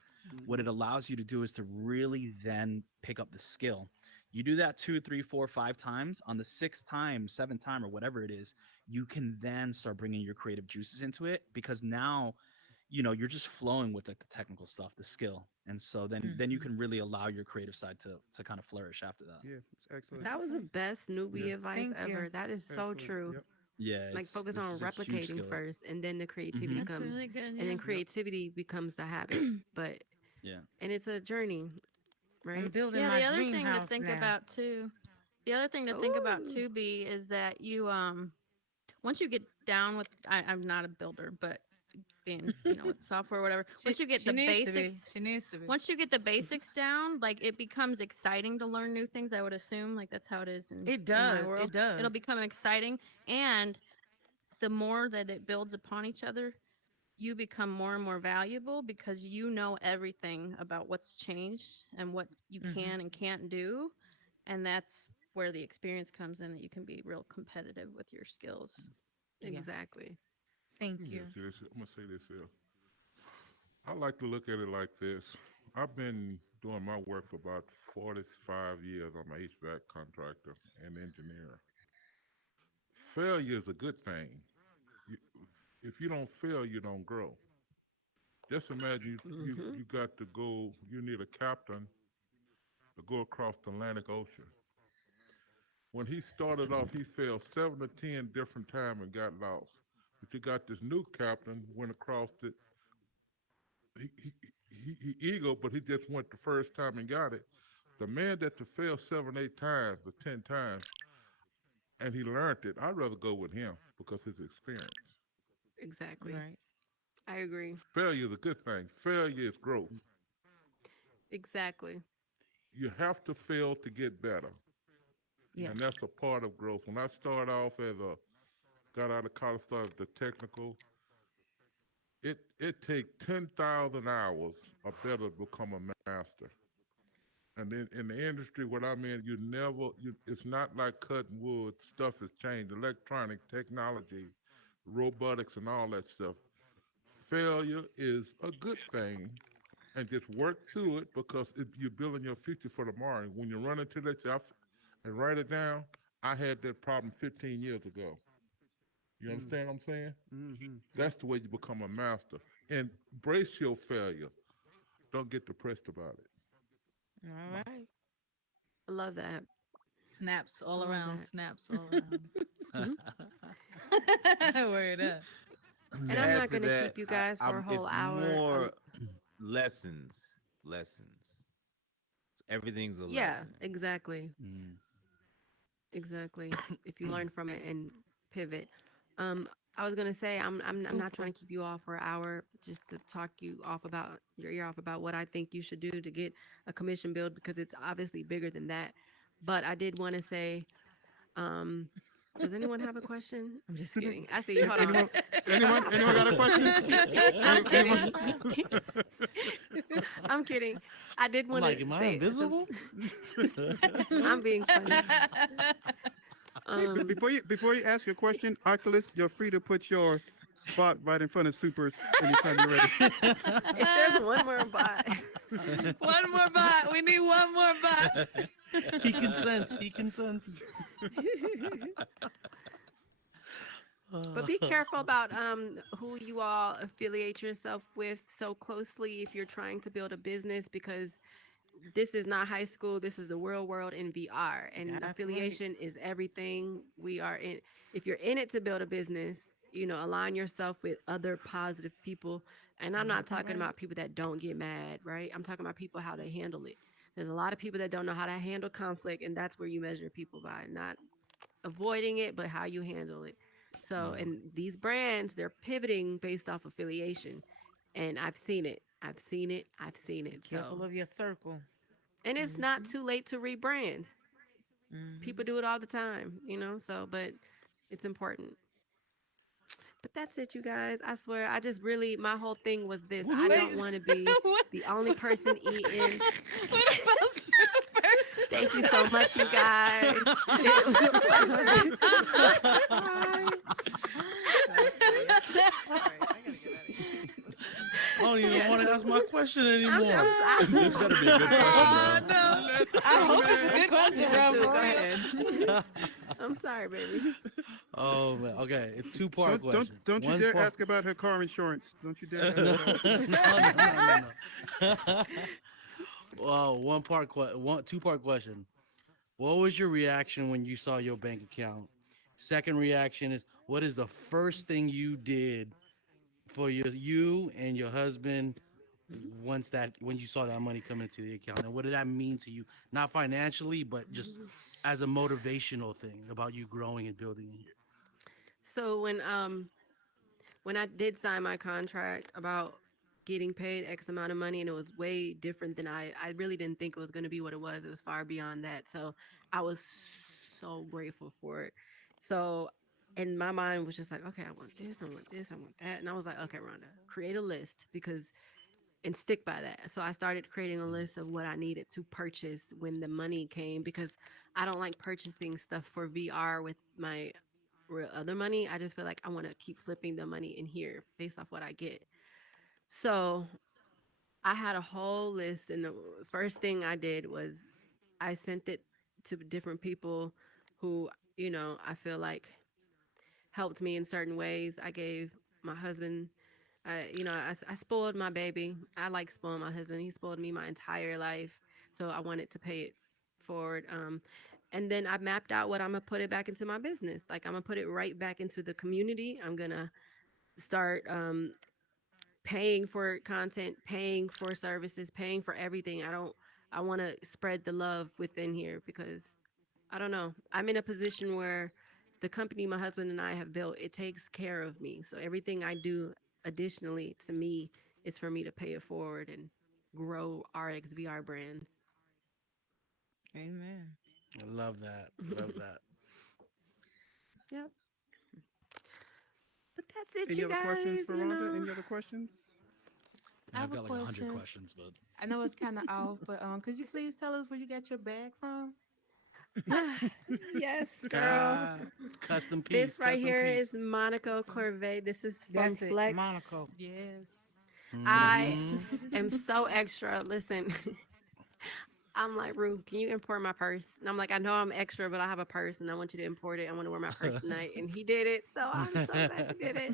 what it allows you to do is to really then pick up the skill. You do that 2, 3, 4, 5 times. On the 6th time, 7th time, or whatever it is, you can then start bringing your creative juices into it, because now you're just flowing with like the technical stuff, the skill. And so then you can really allow your creative side to kind of flourish after that. Yeah, it's excellent. That was the best newbie Yeah. advice Thank you. ever. That is so Excellent. true. Yep. Yeah, Like focus this on is a huge replicating skill. first, and then the creativity Mhm. That's comes, really good. and Yeah. then creativity becomes the habit. But Yeah. and it's a journey, I'm right? building Yeah, my the other dream thing to house think now. about too. The other thing to think about Ooh. too, B, is that you once you get down with I'm not a builder, but being with software or whatever, once you get She the needs to be. basics, She needs to be. once you get the basics down, like it becomes exciting to learn new things. I would assume like that's how it is in It in my does. world. It does. It'll become exciting, and the more that it builds upon each other, you become more and more valuable because you know everything about what's changed and what you can and can't do. And that's where the experience comes in, that you can be real competitive with your skills. Yes. Exactly. Thank you. I'm gonna say this here. I like to look at it like this. I've been doing my work for about 45 years. I'm an HVAC contractor and engineer. Failure is a good thing. You, if you don't fail, you don't grow. Just imagine Mm-hmm. you got to go, you need a captain to go across the Atlantic Ocean. When he started off, he failed 7 to 10 different times and got lost. But you got this new captain, went across it. He eagle, but he just went the first time and got it. The man that to fail 7, 8 times or 10 times, and he learned it. I'd rather go with him because his experience. Exactly. Right. I agree. Failure is a good thing. Failure is growth. Exactly. You have to fail to get better, Yes. and that's a part of growth. When I started off got out of college, started the technical. It take 10,000 hours or better to become a master. And then in the industry, what I mean, it's not like cutting wood. Stuff has changed. Electronic technology, robotics, and all that stuff. Failure is a good thing, and just work through it because you're building your future for tomorrow. When you run into that stuff and write it down, I had that problem 15 years ago. You understand what I'm saying? Mm-hmm. That's the way you become a master. And embrace your failure. Don't get depressed about it. All right. I love that. Snaps all I love around. that. Snaps all around. Word up. And To I'm add not to gonna that, keep you guys for a it's whole hour. more lessons. Everything's a Yeah, lesson. exactly. Exactly. If you learn from it and pivot. I was gonna say I'm not trying to keep you off for an hour just to talk you off about your ear off about what I think you should do to get a commission build, because it's obviously bigger than that. But I did want to say, does anyone have a question? I'm just kidding. I see you. Hold on. Anyone got a question? I'm kidding. I'm kidding. I did I'm want like, to am I say invisible? I'm being funny. Before you ask your question, Oculus, you're free to put your bot right in front of Super's anytime you're ready. If there's one more bot. One more bot. We need one more bot. He consents. He consents. But be careful about who you all affiliate yourself with so closely if you're trying to build a business, because this is not high school. This is the real world in VR, and That's affiliation is everything. We are in. If you're in it to build a business, align yourself with other positive people. And I'm not talking about people that don't get mad, right? I'm talking about people how they handle it. There's a lot of people that don't know how to handle conflict, and that's where you measure people by, not avoiding it, but how you handle it. So, and these brands, they're pivoting based off affiliation. And I've seen it. I've seen it. I've seen Be it. careful So, of your circle. and it's not Mm-hmm. too late to rebrand. Mm-hmm. People do it all the time, so, but it's important. But that's it, you guys. I swear, I just really, my whole thing was this. I Wait, don't want to be what? the only person eating. What about super? Thank you so much, you guys. It was a pleasure. Bye. I don't even want to ask my question anymore. This better be a good question, bro. I hope it's a good question, bro. Go For ahead. real. I'm sorry, baby. Oh man. Okay, a two-part question. Don't you One dare part- ask about her car insurance. Don't you dare no, ask no, that. no. Well, two-part question. What was your reaction when you saw your bank account? Second reaction is, what is the first thing you did for you and your husband when you saw that money come into the account, and what did that mean to you? Not financially, but just as a motivational thing about you growing and building here. So when I did sign my contract about getting paid X amount of money, and it was way different than I really didn't think it was going to be what it was. It was far beyond that. So I was so grateful for it. So in my mind was just like, okay, I want this, I want this, I want that. And I was like, okay, Rhonda, create a list and stick by that. So I started creating a list of what I needed to purchase when the money came, because I don't like purchasing stuff for VR with my real other money. I just feel like I want to keep flipping the money in here based off what I get. So I had a whole list, and the first thing I did was I sent it to different people who, I feel like helped me in certain ways. I gave my husband, I spoiled my baby. I like spoiling my husband. He spoiled me my entire life. So I wanted to pay it forward. And then I mapped out what I'm going to put it back into my business. Like, I'm going to put it right back into the community. I'm going to start paying for content, paying for services, paying for everything. I want to spread the love within here, because I don't know. I'm in a position where the company my husband and I have built, it takes care of me. So everything I do additionally to me is for me to pay it forward and grow RXVR brands. Amen. I love that. Love that. Yep. But that's it, Any you other questions guys. for Rhonda? Any other questions? Yeah, I I've have a got like 100 question. questions, but I know it's kind of off, but could you please tell us where you got your bag from? Yes, girl. Ah, custom piece. This right Custom here piece. is Monaco Corvée. This is from That's it, Flex. Monaco. Yes. I Mhm. am so extra. Listen, I'm like, Rue, can you import my purse? And I'm like, I know I'm extra, but I have a purse and I want you to import it. I want to wear my purse tonight. And he did it. So I'm so glad you did it.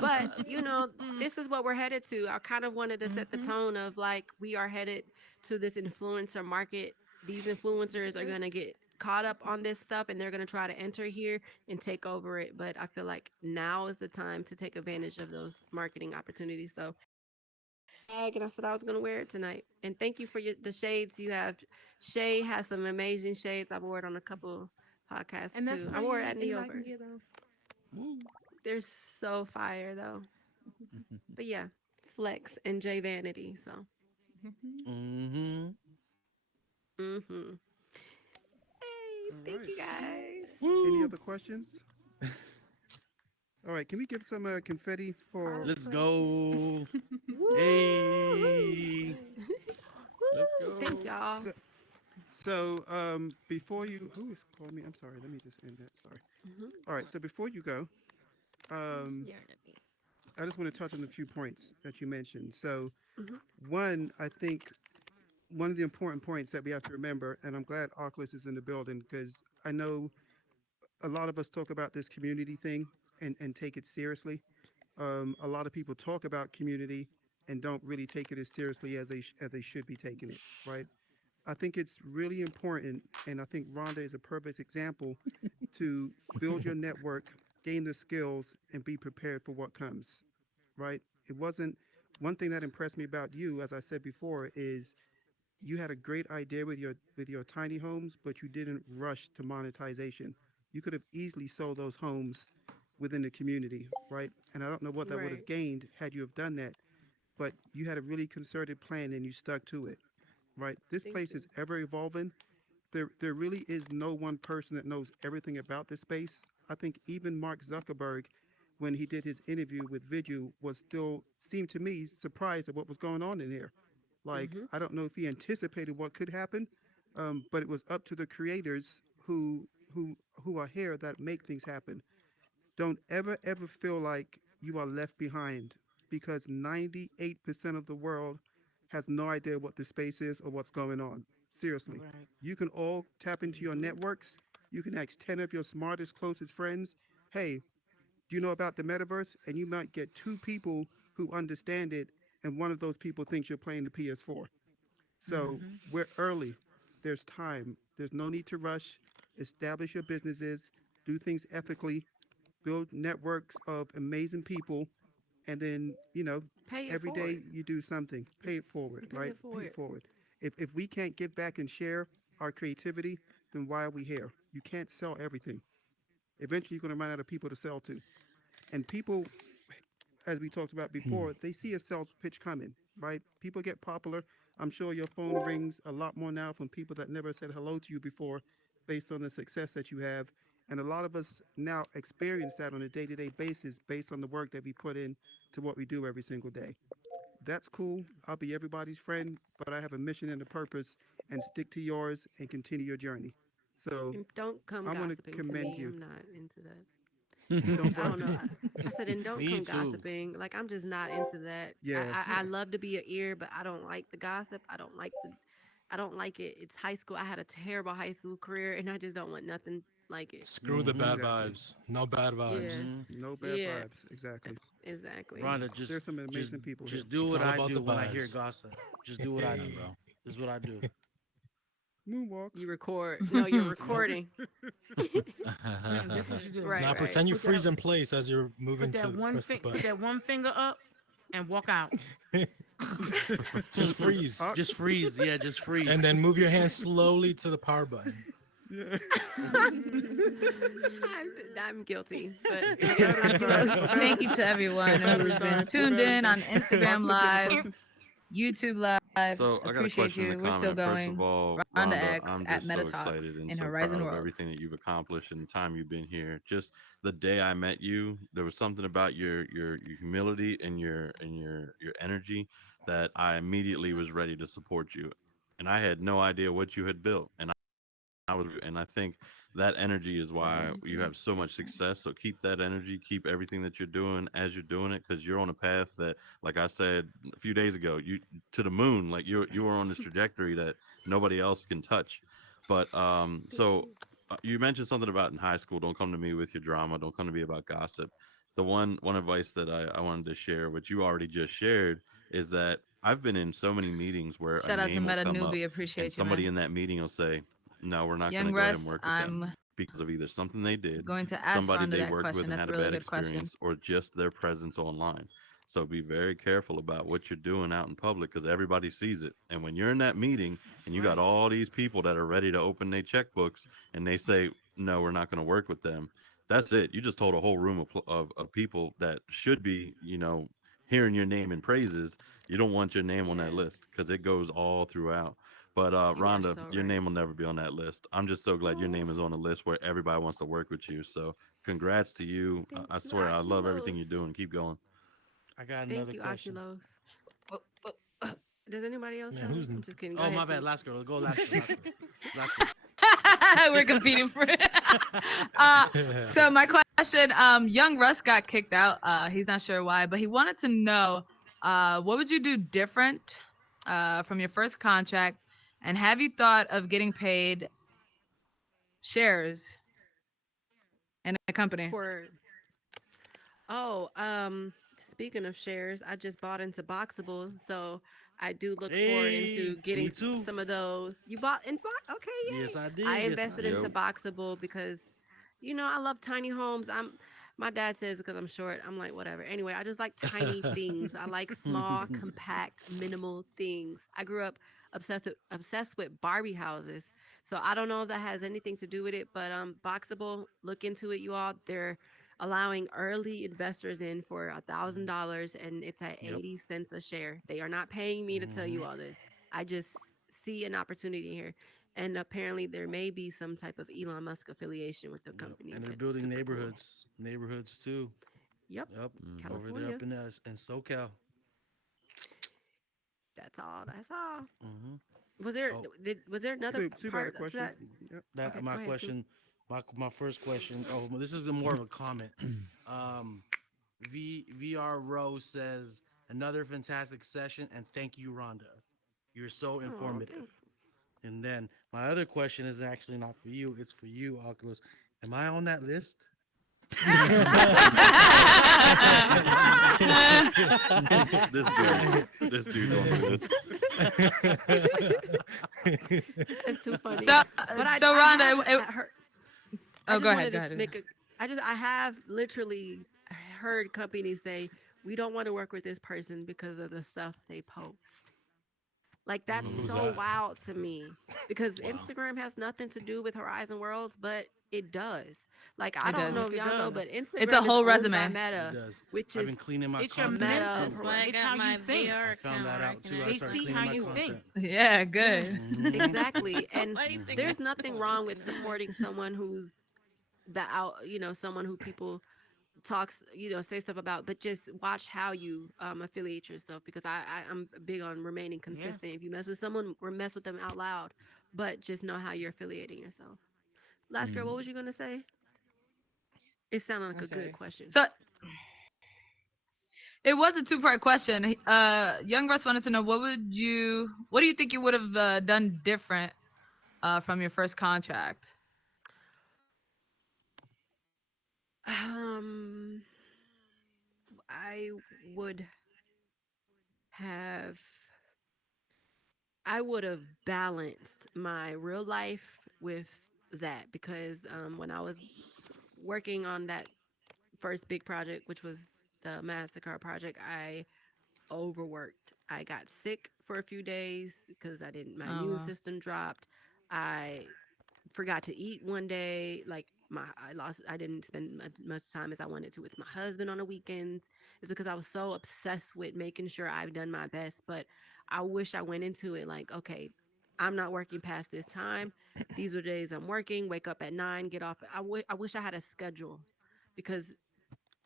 But, this is what we're headed to. I kind of wanted to set the tone of like, we are headed to this influencer market. These influencers are going to get caught up on this stuff, and they're going to try to enter here and take over it. But I feel like now is the time to take advantage of those marketing opportunities. So and I said I was gonna wear it tonight. And thank you for the shades you have. Shay has some amazing shades. I wore it on a couple podcasts And that's too. I free. wore it at Anybody can Neoverse. get them. They're so fire though. But yeah, Flex and J Vanity. So. Mhm. Mhm. Hey, All thank right. you guys. Any other questions? All right, can we give some confetti for? Let's go. Woo! Hey. let's Woo! go. Thank y'all. So, before you, who is calling me? I'm sorry. Let me just end that. Sorry. Mhm. All right. So before you go, I just want to touch on a few points that you mentioned. So, Mhm. one, I think one of the important points that we have to remember, and I'm glad Oculus is in the building, because I know a lot of us talk about this community thing and take it seriously. A lot of people talk about community and don't really take it as seriously as as they should be taking it, right? I think it's really important, and I think Rhonda is a perfect example to build your network, gain the skills, and be prepared for what comes, right? It wasn't one thing that impressed me about you, as I said before, is you had a great idea with your tiny homes, but you didn't rush to monetization. You could have easily sold those homes within the community, right? And I don't know what that would Right. have gained had you have done that, but you had a really concerted plan and you stuck to it, right? This Thank place you. is ever evolving. There really is no one person that knows everything about this space. I think even Mark Zuckerberg, when he did his interview with Vidyu, was still seemed to me surprised at what was going on in here. Like Mm-hmm. I don't know if he anticipated what could happen, but it was up to the creators who are here that make things happen. Don't ever feel like you are left behind because 98% of the world has no idea what the space is or what's going on. Seriously. Right. You can all tap into your Mm-hmm. networks. You can ask 10 of your smartest, closest friends, hey, do you know about the metaverse? And you might get two people who understand it, and one of those people thinks you're playing the PS4. So Mm-hmm. we're early. There's time. There's no need to rush. Establish your businesses, do things ethically, build networks of amazing people, and then Pay it every day forward. you do something. Pay it forward, You pay right? it Pay it forward. forward. If we can't give back and share our creativity, then why are we here? You can't sell everything. Eventually, you're going to run out of people to sell to, and people, as we talked about before, they see a sales pitch coming, right? People get popular. I'm sure your phone rings a lot more now from people that never said hello to you before based on the success that you have. And a lot of us now experience that on a day to day basis based on the work that we put in to what we do every single day. That's cool. I'll be everybody's friend, but I have a mission and a purpose, and stick to yours and continue your journey. So And don't come I want to gossiping to commend me. you. I'm not into that. Don't I what? don't know. I said, and don't Me come too. gossiping. Like I'm just not into that. Yeah, I love to be an ear, but I don't like the gossip. I don't like it. It's high school. I had a terrible high school career, and I just don't want nothing like it. Screw the Mm-hmm. bad exactly. vibes. No bad Yeah, vibes. Mm-hmm. No bad yeah, vibes. Exactly. exactly. Rhonda, There's some amazing people here. just do It's what all I about do the when I hear vibes. gossip. Just do what I Yeah, do. bro. This is what I do. Moonwalk. You record. No, you're Nope. recording. Man, this is what you do. Right, Now right. pretend you Put that freeze in place as you're moving put to that one press the thing put button. that one finger up and walk out. Just freeze. Ah, Just freeze. Yeah, just freeze. And then move your hand slowly to the power button. yeah. I'm guilty, but Thank you to everyone who's been tuned in on Instagram Oculus, you have a Live, question? YouTube Live. So I got a Appreciate question in the you. We're still comment. First of going. all, Rhonda Rhonda, X I'm at just so Meta excited Talks and in so Horizon proud of Worlds. everything that you've accomplished in the time you've been here. Just the day I met you, there was something about your humility and your energy that I immediately was ready to support you. And I had no idea what you had built. And I think that energy is why you have so much success. So keep that energy, keep everything that you're doing as you're doing it, because you're on a path that, like I said a few days ago, you to the moon. Like you are on this trajectory that nobody else can touch. But you mentioned something about in high school. Don't come to me with your drama. Don't come to me about gossip. The one advice that I wanted to share, which you already just shared, is that I've been in so many meetings where a Shout out to name will Meta come up Newbie. and Appreciate you, somebody man. in that meeting will say, no, we're not going Young to go ahead and Russ, work with them I'm because of either something they did, going to ask somebody Rhonda they that worked with question. and That's had a a really bad good question. experience, or just their presence online. So be very careful about what you're doing out in public because everybody sees it. And when you're in that meeting and you got right. all these people that are ready to open their checkbooks and they say, no, we're not going to work with them, that's it. You just told a whole room of people that should be, hearing your name and praises. You don't want your name on that list Yes, because it goes all throughout. But you are Rhonda, so your right. name will never be on that list. I'm just so glad your Oh, name is on a list where everybody wants to work with you. So congrats to you. thank I you, swear I love everything Oculos. you're doing. Keep going. I got Thank another you, question. Oculos. Does anybody else Man, have? who's I'm just kidding. Go Oh, ahead, my bad. Steve. Last girl. Go last girl. Last girl. Last girl. We're competing for it. uh, so my question, young Russ got kicked out. He's not sure why, but he wanted to know what would you do different from your first contract, and have you thought of getting paid shares in a company? For speaking of shares, I just bought into Boxable, so I do look forward into Hey, getting me too. some of those. You bought in okay, yay! Yes, I I did. Yes, I invested did. into Yep. Boxable because, I love tiny homes. My dad says because I'm short. I'm like whatever. Anyway, I just like tiny things. I like small, compact, minimal things. I grew up obsessed with Barbie houses. So I don't know if that has anything to do with it, but Boxable, look into it, you all. They're allowing early investors in for $1,000, and it's at Yep. 80 cents a share. They are not paying me to tell you Mhm. all this. I just see an opportunity here. And apparently there may be some type of Elon Musk affiliation with the Yep. company. And they're That's building super cool. neighborhoods too. Yep. Yep. Over there California. up in SoCal. That's all. That's all. Mm-hmm. Was there Oh, was there another Sue got a part to question. that? Yep. that Okay, my go ahead, Sue. question, my first question. Oh, well, this is more of a comment. VR Rose says another fantastic session and thank you, Rhonda. You're so Oh, informative. thank And then my other question is actually not for you. It's for you, Oculus. Am I on that list? This dude don't do It's too funny. So, But I, so I Rhonda, have it- heard, I oh, just go wanted ahead. to make a. I have literally heard companies say we don't want to work with this person because of the stuff they post. Like that's Who's so that? wild to me because Wow. Instagram has nothing to do with Horizon Worlds, but it does. Like I It don't does. know Yes, if it y'all know, does. but Instagram It's a is whole owned by resume. It Meta, does. which I've is been cleaning my It's your content Meta. mental. That's why I It's got how you my think. VR I account found that where I out can too. I They started see cleaning how my you content. think. Yeah, good. Yes. Mhm. Exactly. And Why do you think there's I'm nothing people are wrong with looking at me? supporting someone who's someone who people talks, say stuff about, but just watch how you affiliate yourself because I'm big on remaining Yes. consistent. If you mess with someone, or mess with them out loud, but just know how you're affiliating yourself. Last girl, what was you gonna say? It sounded like I'm a good sorry. question. So it was a two-part question. Young Russ wanted to know what do you think you would have done different from your first contract? Um, I would have I would have balanced my real life with that because when I was working on that first big project, which was the MasterCard project, I overworked. I got sick for a few days because my Oh immune wow. system dropped. I forgot to eat one day. Like I didn't spend much time as I wanted to with my husband on the weekends. It's because I was so obsessed with making sure I've done my best. But I wish I went into it like, okay, I'm not working past this time. These are days I'm working. Wake up at 9, get off. I wish I had a schedule because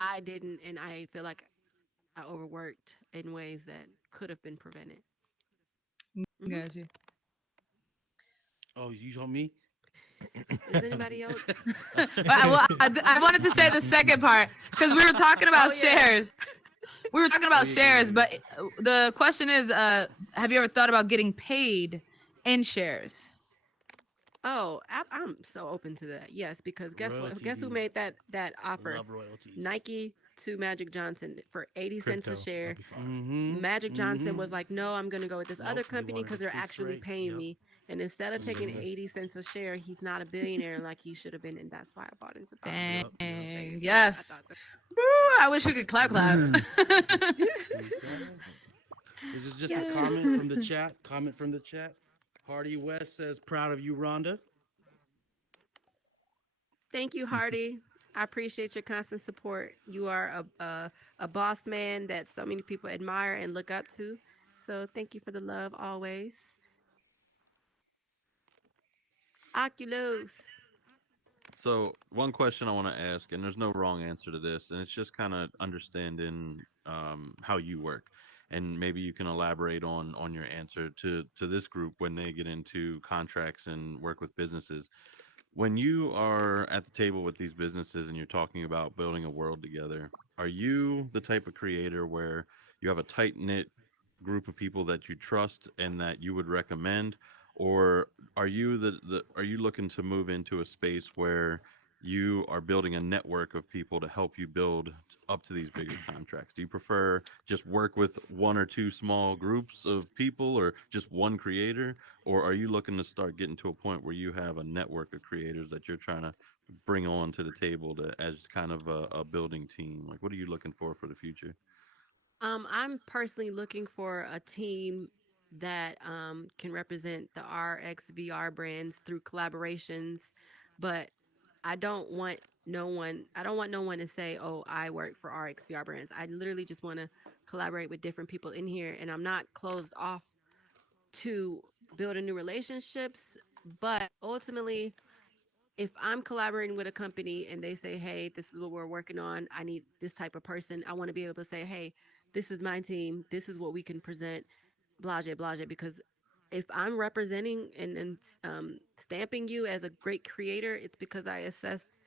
I didn't, and I feel like I overworked in ways that could have been prevented. Hmm. Got you. Oh, you told me? Is anybody else? I wanted to say the second part because we were talking about Oh, yeah. shares. We were talking about yeah, shares, yeah. but the question is, have you ever thought about getting paid in shares? Oh, I'm so open to that. Yes, because guess what? Royalty Guess who fees. made that offer? Love royalties. Nike to Magic Johnson for 80 cents a Crypto. share. That'd be fine. Mm-hmm. Magic Johnson was like, "No, I'm going to go with this other Nope, he company wanted because the they're fixed actually rate. paying Yep. me." And instead of taking Mhm. 80 cents a share, he's not a billionaire like he should have been, and that's why I bought into Box. Dang. Yep, yep. Yes. Woo, I wish we could clap. Okay. This is just a Yes. comment from the chat. Comment from the chat. Hardy West says, "Proud of you, Rhonda." Thank you, Hardy. I appreciate your constant support. You are a boss man that so many people admire and look up to. So thank you for the love always. Oculus. So one question I want to ask, and there's no wrong answer to this, and it's just kind of understanding how you work, and maybe you can elaborate on your answer to this group when they get into contracts and work with businesses. When you are at the table with these businesses and you're talking about building a world together, are you the type of creator where you have a tight knit group of people that you trust and that you would recommend, or are you are you looking to move into a space where you are building a network of people to help you build up to these bigger contracts? Do you prefer just work with one or two small groups of people or just one creator, or are you looking to start getting to a point where you have a network of creators that you're trying to bring on to the table to as kind of a building team? Like, what are you looking for the future? I'm personally looking for a team that can represent the RX VR brands through collaborations, but I don't want I don't want no one to say, "Oh, I work for RX VR brands." I literally just want to collaborate with different people in here, and I'm not closed off to building new relationships, but ultimately if I'm collaborating with a company and they say, "Hey, this is what we're working on. I need this type of person." I want to be able to say, "Hey, this is my team. This is what we can present." Blase, blase. Because if I'm representing and stamping you as a great creator, it's because I assessed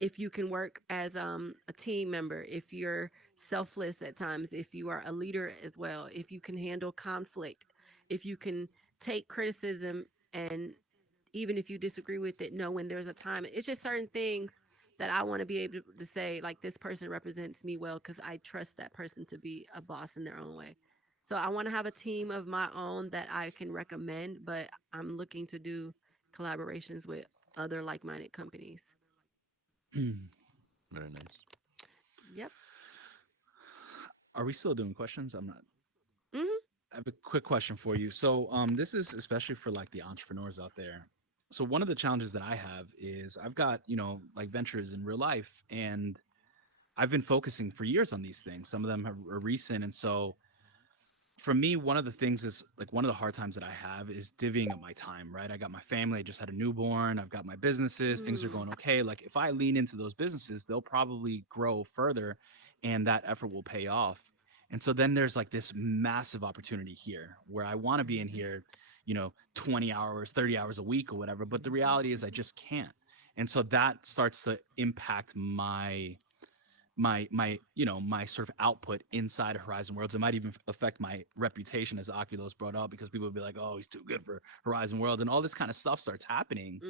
if you can work as a team member, if you're selfless at times, if you are a leader as well, if you can handle conflict, if you can take criticism and even if you disagree with it, know when there's a time. It's just certain things that I want to be able to say, like, this person represents me well because I trust that person to be a boss in their own way. So I want to have a team of my own that I can recommend, but I'm looking to do collaborations with other like minded companies. Very nice. Yep. Are we still doing questions? I'm not. Mm-hmm. I have a quick question for you. So, this is especially for like the entrepreneurs out there. So, one of the challenges that I have is I've got, like ventures in real life, and I've been focusing for years on these things. Some of them are recent. And so, for me, one of the things is like one of the hard times that I have is divvying up my time, right? I got my family, I just had a newborn, I've got my businesses, things are going okay. Like if I lean into those businesses, they'll probably grow further and that effort will pay off. And so then there's like this massive opportunity here where I want to be in here, 20 hours, 30 hours a week or whatever. But the reality is I just can't. And so that starts to impact my sort of output inside of Horizon Worlds. It might even affect my reputation, as Oculus brought up, because people will be like, "Oh, he's too good for Horizon Worlds," and all this kind of stuff starts happening.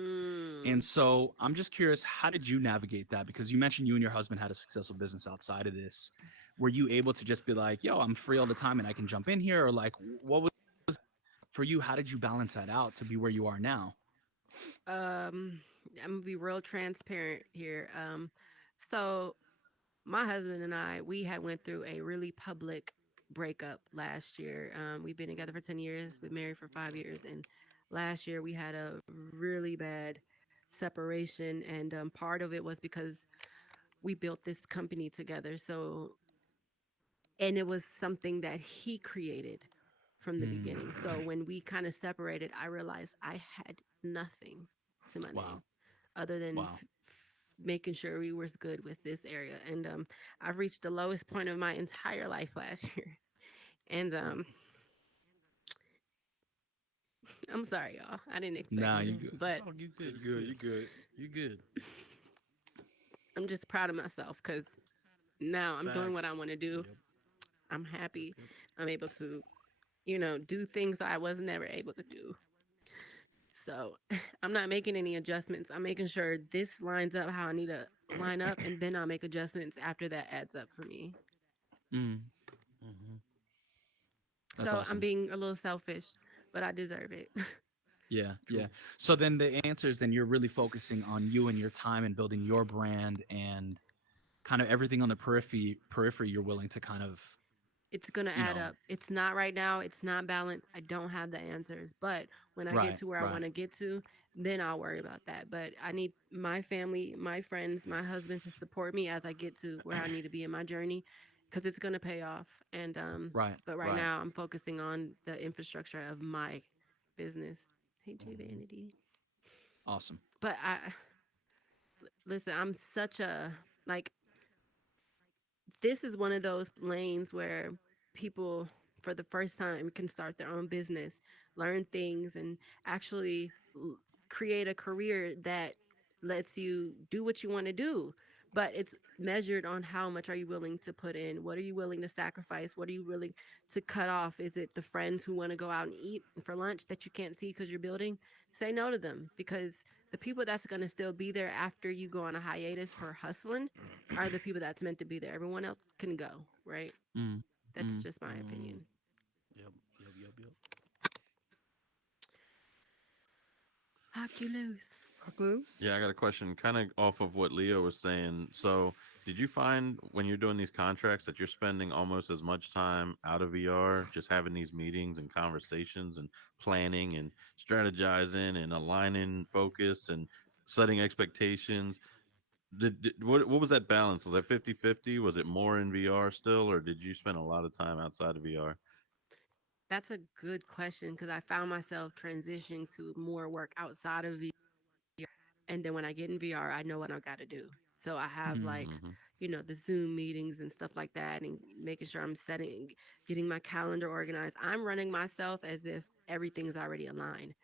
And so I'm just curious, how did you navigate that? Because you mentioned you and your husband had a successful business outside of this. Were you able to just be like, "Yo, I'm free all the time and I can jump in here," or like, what was for you? How did you balance that out to be where you are now? I'm gonna be real transparent here. So my husband and I, we had went through a really public breakup last year. We've been together for 10 years. We've married for 5 years. And last year we had a really bad separation. And part of it was because we built this company together. So, and it was something that he created from the beginning. So when we kind of separated, I realized I had nothing to my name other than making sure we was good with this area. And I've reached the lowest point of my entire life last year. And I'm sorry, y'all. I didn't expect Nah, this, you good. but You good. It's good. You good. You good. I'm just proud of myself because now I'm doing what I Facts. want to do. Yep. I'm happy. I'm able to, do things I was never able to do. So I'm not making any adjustments. I'm making sure this lines up how I need to line up, and then I'll make adjustments after that adds up for me. Mm-hmm. That's So I'm awesome. being a little selfish, but I deserve it. Yeah, yeah. So then the answer is then you're really focusing on you and your time and building your brand and kind of everything on the periphery you're willing to kind of, It's going to you add know, up. It's not right now. It's not balanced. I don't have the answers. But when I get right, to where I right. want to get to, then I'll worry about that. But I need my family, my friends, my husband to support me as I get to where I need to be in my journey because it's going to pay off. And, Right, but right right. now I'm focusing on the infrastructure of my business. Hey, J Vanity. Awesome. But listen, I'm such a, like, this is one of those lanes where people for the first time can start their own business, learn things, and actually create a career that lets you do what you want to do. But it's measured on how much are you willing to put in? What are you willing to sacrifice? What are you willing to cut off? Is it the friends who want to go out and eat for lunch that you can't see because you're building? Say no to them, because the people that's going to still be there after you go on a hiatus for hustling are the people that's meant to be there. Everyone else can go, right? Mm, That's just my opinion. Yep. Oculus. Yeah, I got a question kind of off of what Leo was saying. So Did you find when you're doing these contracts that you're spending almost as much time out of VR, just having these meetings and conversations and planning and strategizing and aligning focus and setting expectations? What was that balance? Was that 50-50? Was it more in VR still, or did you spend a lot of time outside of VR? That's a good question because I found myself transitioning to more work outside of VR. And then when I get in VR, I know what I got to do. So I have like, Mm-hmm. the Zoom meetings and stuff like that, and making sure I'm setting, getting my calendar organized. I'm running myself as if everything's already aligned.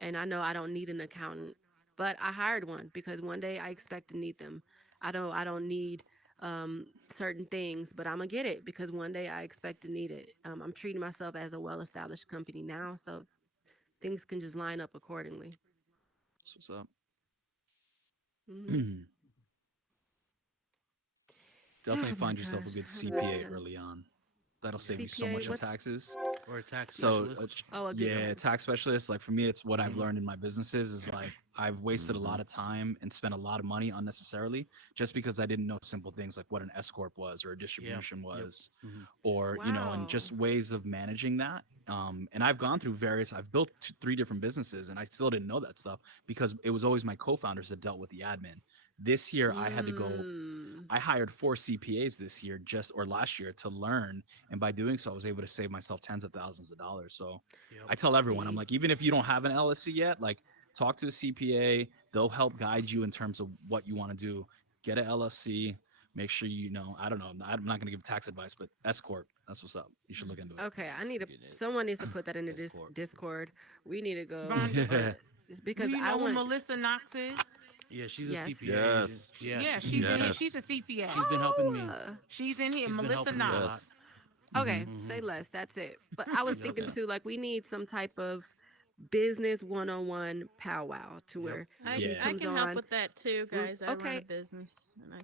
And I know I don't need an accountant, but I hired one because one day I expect to need them. I don't need certain things, but I'm gonna get it because one day I expect to need it. I'm treating myself as a well-established company now, so things can just line up accordingly. That's what's up. Mhm. Definitely Oh my find yourself a gosh, good I'm really CPA done. early on. That'll save you so CPA, much in what's taxes. Or a tax So, specialist. a good yeah, tax? tax specialist. Like for me, it's what I've Mhm. learned in my businesses is like I've wasted a Mm-hmm. lot of time and spent a lot of money unnecessarily just because I didn't know simple things like what an S corp was or a distribution Yep. was, Mhm. or and just Wow. ways of managing that. And I've gone through various. I've built three different businesses, and I still didn't know that stuff because it was always my co-founders that dealt with the admin. This year, I had to go. Mm. I hired 4 CPAs this year, just or last year, to learn, and by doing so, I was able to save myself tens of thousands of dollars. So, Yep. I tell everyone, I'm See, like, even if you don't have an LSC yet, like, talk to a CPA. They'll help guide you in terms of what you want to do. Get a LSC. Make sure you know. I don't know. I'm not going to give tax advice, but S corp. That's what's up. You should look into it. okay, I need to. Getting it. Someone needs to put that into this Escort. Discord. We need to go. Rhonda, Yeah. It's do because you I know who want. Melissa Knox is? Yeah, she's a Yes. CPA agent. Yes. Yeah, Yeah, she's she's in here. Yes. She's a CPA. she's been helping me. She's in here. She's been Melissa helping me a Knox. lot. Yes. Okay, Mhm. say less. That's it. But I was Yep. thinking Yeah. too, like we need some type of business one-on-one powwow to Yep. where I, she Yeah. I comes can help on. with that too, Group. guys. I run a Okay, business and I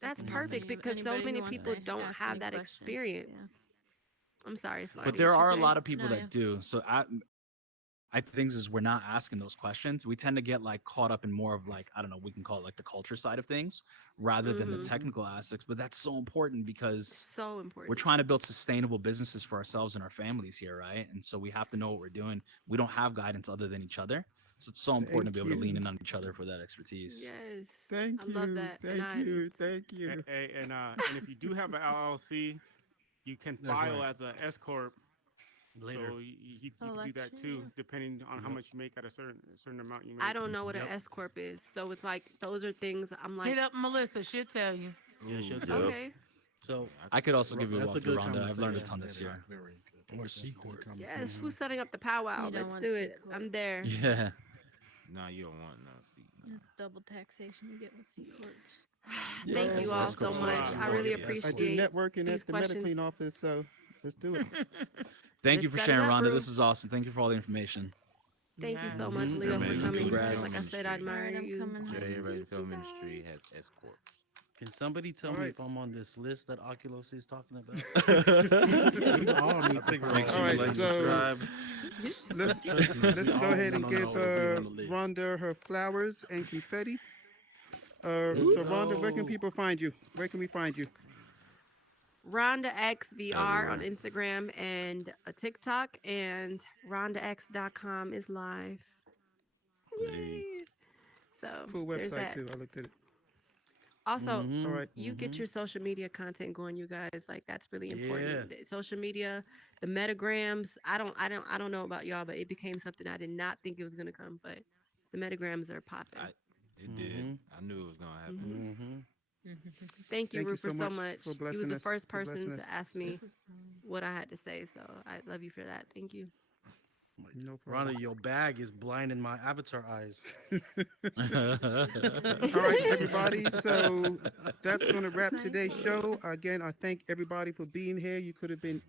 that's can help perfect because so anybody who many wants people to don't ask have any that questions. experience. Yeah. I'm sorry, But Slarty. there What you are a say? lot of people No, yeah. that do. So I things is we're not asking those questions. We tend to get like caught up in more of like, I don't know, we can call it like the culture side of things rather than the Mm-hmm. technical aspects. But that's so important because So we're important. trying to build sustainable businesses for ourselves and our families here, right? And so we have to know what we're doing. We don't have guidance other than each other. So it's so important to Thank be able to lean you. in on each other for that expertise. Yes, Thank I love you. that, and Thank you. Thank you. And if you do have an LLC, you can That's file right. as a S corp. Later. So you can do that Election, too, yeah. depending on how Yep. much you make at a certain amount you make. I don't know what an Yep. S corp is, so it's like those are things I'm Hit like, up Melissa. She'll tell you. Yeah, she'll Ooh, tell yep. you. okay, So I could also give you a that's a walkthrough, good Rhonda. I've learned a conversation. ton That this is year. very good. Or C corp. yes. Mhm. Who's setting up the powwow? You don't Let's want do C it. corp. I'm there. Yeah. No, you don't want no seat. No. It's double taxation you get with C corps. Thank Yes, you all S so corp's much. awesome. I really Yeah, S I do appreciate networking these at the questions. MetaClean office, so let's do it. Thank you Let's for set it sharing, up, Rhonda. bro. This is awesome. Thank you for all the information. Thank you so Yes. much, Mhm. Leo, for Amazing. coming. Congrats. Like I said, I All admire right, I'm you. coming home. Everybody Thank film you, industry guys. has escorts. Can somebody tell All me right. if I'm on this list that Oculus is talking about? Mm-hmm. We all need to Make probably sure All you right, like and so subscribe. let's Trust me, let's we go all ahead and want to give know if you're on the list. Rhonda her flowers and confetti. Let's So Rhonda, where can go. people find you? Where can we find you? Rhonda X VR on Everywhere. Instagram and a TikTok, and RhondaX.com is live. Hey. Yay! So Cool there's website that. too. I looked at it. Also, Mhm, All right. you get mhm. your social media content going, you guys. Like that's really Yeah. important. The social media, the metagrams. I don't know about y'all, but it became something I did not think it was gonna come. But the metagrams are popping. It did. Mhm. I knew it was gonna happen. Mhm. Thank you, Thank you Rupert, so so much much. for He was blessing the us. first For blessing person us. to ask me what I had to say, so I love you for that. Thank you. No problem. Rhonda, your bag is blinding my avatar eyes. All right, everybody. So that's going to wrap today's show. Again, I thank everybody for being here. You could have been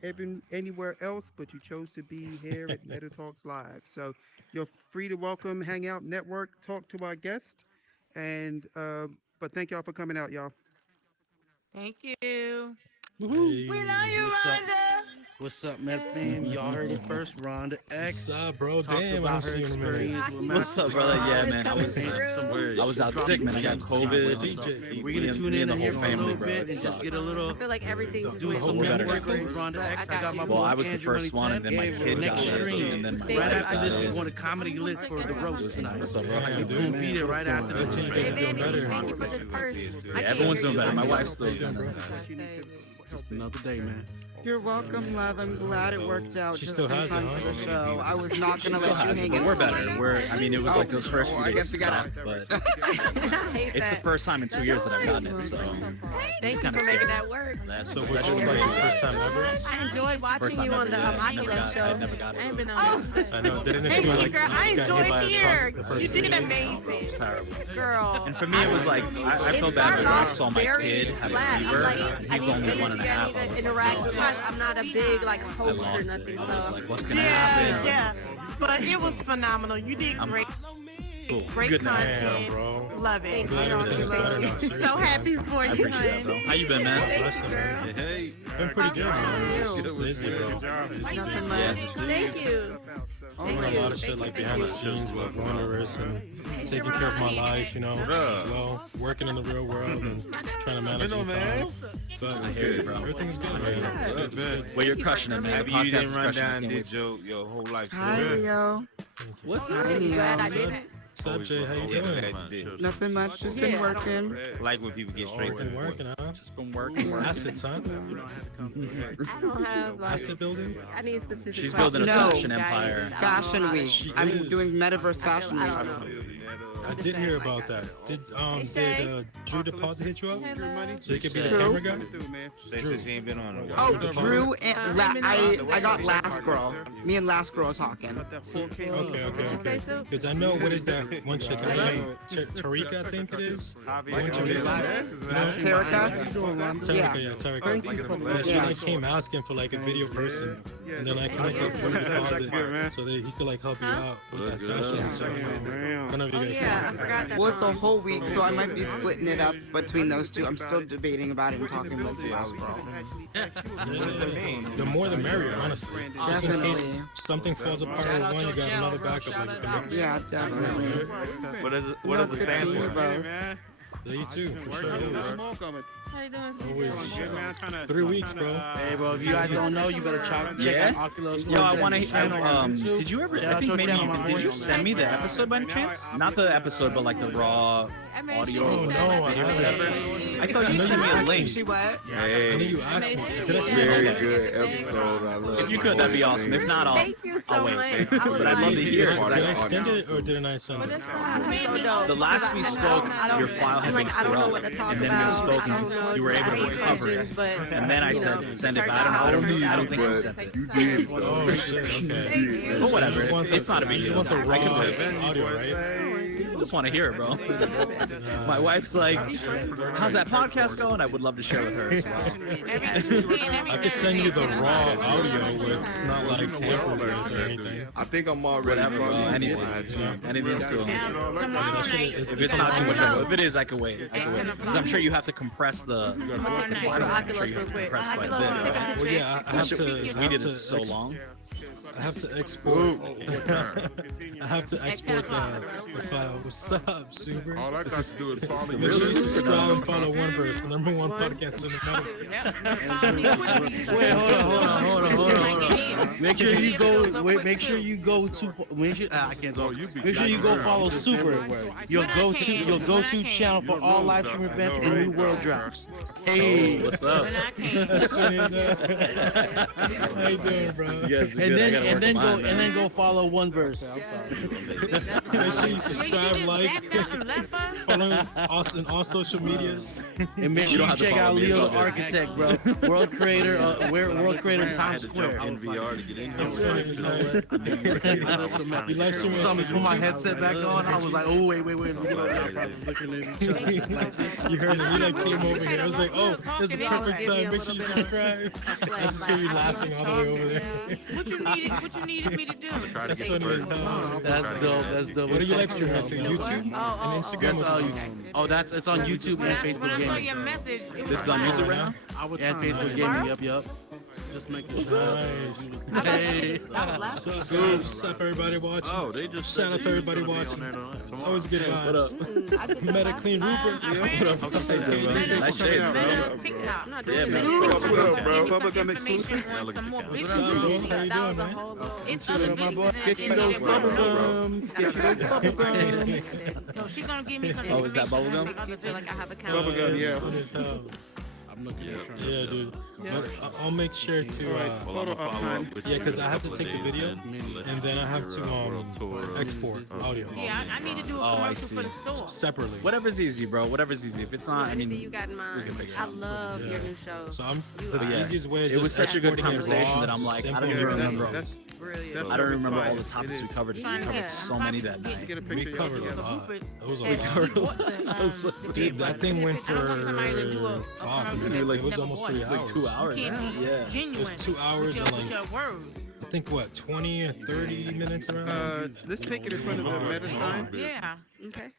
anywhere else, but you chose to be here at Meta Talks Live. So you're free to welcome, hang out, network, talk to our guest. And but thank y'all for coming out, y'all. Thank you. Hey. We love you, What's up? Rhonda. What's up, Met fam? Y'all heard it first. Rhondax. What's up, bro? Talked Damn, I about don't her see you in a minute. experience with What's up, brother? Yeah, man. I was out sick, man. I got COVID. We're gonna tune in the and whole hear from a family, little bro. bit and just get a little. I feel like everything just Do went some smooth. networking with Rhondax. I got my boy Well, I was the Andrew first one, and then my Money kid next got it, stream. and then my Right Right wife after got this, it. we're going to Comedy Lit for the roast tonight. What's up, bro? How you We're doing? gonna be there right after Good this. team. You guys are doing better. Thank you for this purse. Yeah, everyone's doing better. My wife's still doing it. Just another day, man. You're welcome, love. I'm glad it worked out. She just still in has it, time huh? for the show. I was not gonna Still let you has it, hang but in. we're better. I mean, it was like those first I few guess days we gotta. sucked, but it's the first time in 2 years that I've gotten it, so Thank it's you kind for of making scary. that work. So was this like your first time ever? I enjoyed watching First time you on ever, the yeah. I Oculus show. I never got it. I ain't been on that. I know. Didn't it Thank feel you, like girl. I you just got hit enjoyed by a here. truck the first You few did days? amazing. It was terrible. Girl. And for me, it was like I It felt bad started when I off saw my very kid have flat. a I'm fever. like, and he's I only need one and a half. to I was like, interact oh, with my. I'm not a big like I host or lost it. nothing. I was So like, what's gonna Yeah, happen? yeah. But it was phenomenal. You did great. Cool. Great Good night. content. Damn, bro. Love it. Glad everything is better now. So Seriously. happy for I you, appreciate it, hun. bro. How you been, man? Bless him, man. Hey, Been pretty good, man. you? Busy, bro. Busy, Nothing busy. much. thank you. Doing a lot of shit like behind the scenes with Metaverse and taking care of my life, you know, as well. Working in the real world and trying to manage the time. But I hear you, bro. everything is good, man. It's good. It's good. Well, you're crushing it, man. The Maybe you podcast didn't is run crushing it. down and Can't did wait. your whole life Hi, story. Leo. What's Hi, up? Leo. Glad I didn't. What's up, Jay? How you doing? Nothing much. Just been Yeah, I don't- working. I like when people get straight to Been the working, point. huh? Just been working. These assets, huh? I don't have like. Asset building? I need specific. She's building a No. fashion empire. Fashion Week. She I'm is. doing Metaverse Fashion I don't Week. know. I did hear about that. Did Drew Deposit hit you up? So you could be the Who? camera guy? Say Drew. she ain't been on in a Oh, while. Drew and I got Last Girl. Me and Last Girl talking. Okay. Because I know, what is that one chick? Is that Tarika, I think it is? One chick is- Tarika? Tarika, yeah, Tarika. Yeah, she like came asking for like a video person, and then I connected with Drew Deposit so that he could like help you out with that fashion. So I don't know if you guys Yeah, I can. forgot that. Well, it's a whole week, so I might be splitting it up between those two. I'm still debating about it and talking with Last Girl. What does it mean? The more the merrier, honestly. Just in case Definitely. something falls apart with one, you got another backup. Like the next. Yeah, definitely. What does it No, stand good seeing you for? both. Yeah, you too, for sure. How you doing? Always. 3 weeks, bro. Hey, bro, if you guys don't know, you better check Yeah? out Oculus. Yo, I want to. channel on YouTube. Did you ever? Shout I out think your maybe. channel, my Did you boy. send me the episode by any chance? Not the episode, but like the raw audio. Oh, no, I whatever. haven't. I thought you sent me a link. She what? I know Hey, you asked me. Did I send very you? good episode. I love If you my could, that'd boy be awesome. If not, I'll. Thank you so I'll wait. much. Thank I you. was But I'd love to like- hear it. 'cause Did I I- send it or didn't I send it? So dope. The last we spoke, I don't- your file had I'm been like, I don't know what to corrupt, talk and then we about. spoke, I don't know. and you were able Just to ask recover it. questions, but, And then I you said, know, send it turned back. out how it I turned don't out. think you sent it. You did. Oh shit. Okay. But whatever. You just want It's not a big You just deal. want the I raw can wait. audio, right? I just want to hear it, bro. My wife's like, "How's that podcast going?" I would love to share with her as well. I could send you the raw audio where it's not like tampered with or anything. I think I'm already Whatever, bro. fucking Anything. with Anything's cool. That shit is- If it's not too much, I will. If it is, I could wait. Because I'm sure you have to compress the. I'm gonna take a picture of Oculus real quick. Compress quite a Oculus, bit. take a picture. Well, yeah, I have to. We did it so long. I have to export. I have to export the file. What's up, Super? All I got to do is follow Make sure you you. subscribe and follow One Verse, the #1 podcast in the metaverse. Wait, hold on. Make sure you go. Wait, make sure you go to. Make sure I can't talk. Make sure you go follow Super. Your go-to channel for all live stream events and new world drops. Hey, What's up? That's funny as hell. How you doing, bro? You guys are and good. I gotta work on mine, and man. then go follow One Verse. Make sure you subscribe, like, follow us on all social medias. And make You sure don't you have to check follow out me, it's Leo all the good. Architect, bro. World creator of I Times had to Square. jump in VR to get in That's here. funny as hell. You live streaming on Somebody put my YouTube? headset back on. I was like, oh wait. Look at that. Looking at each other. You heard it. He like came over here. I was like, oh, this is the perfect time. Make sure you subscribe. I just hear you laughing all the way over there. What you needed me to do? That's funny as hell. That's dope. That's dope. What do you like streaming on to? YouTube and Instagram? That's or all just YouTube. It's on YouTube and Facebook When I saw Gaming. your message, it This was is on YouTube right now? And Facebook Gaming. Yup. Just making What's sure. up? Hey. What's up, everybody watching? Oh, they just shout out to everybody watching. It's always good vibes. Meta Clean Rupert. What up? Nice shades, bro. I'm not doing Yeah, it. man. What up, bro? Bubblegum exclusive. Now look at the What's camera. up, bro? How you That was doing, a man? whole little. It's What other up, my pieces boy? that Get I you didn't those get bubble from gums. Get you those bubble gums. So she's gonna give me some. Oh, is that information bubblegum? on Makes you feel like I have a Bubble calendar. gum, yeah. Funny as hell. I'm looking at trying Yeah, dude. Yeah. But I'll make sure to. All right, Well, photo I'ma up follow time. up with Yeah, you because in I a have to couple of take the days, video, let and then I have to your, world tour export audio Yeah, I need to do a Oh, I commercial see. for the store. separately. Whatever's easy, bro. Whatever's easy. If it's not, I mean, Anything you got in we mind. can figure it I out. love your Yeah. new show. So the But yeah, easiest way is it was just such a good exporting it conversation raw, that I'm just like, I don't simple, even and remember. That's Brilliant. That's I don't remember fine. all the topics It we is. covered. We Yeah. covered so many that night. Get a We picture of y'all covered a together. lot. It was a And lot. he bought the, Dude, that thing went for I don't want somebody to do a fuck, commercial man. that It was never almost bought 3 it. It's like 2 hours. You can't be Yeah. genuine It was 2 hours with and your, like with your words. I think what 20 or 30 minutes around. Let's take it in front of the meta sign. Yeah. Okay.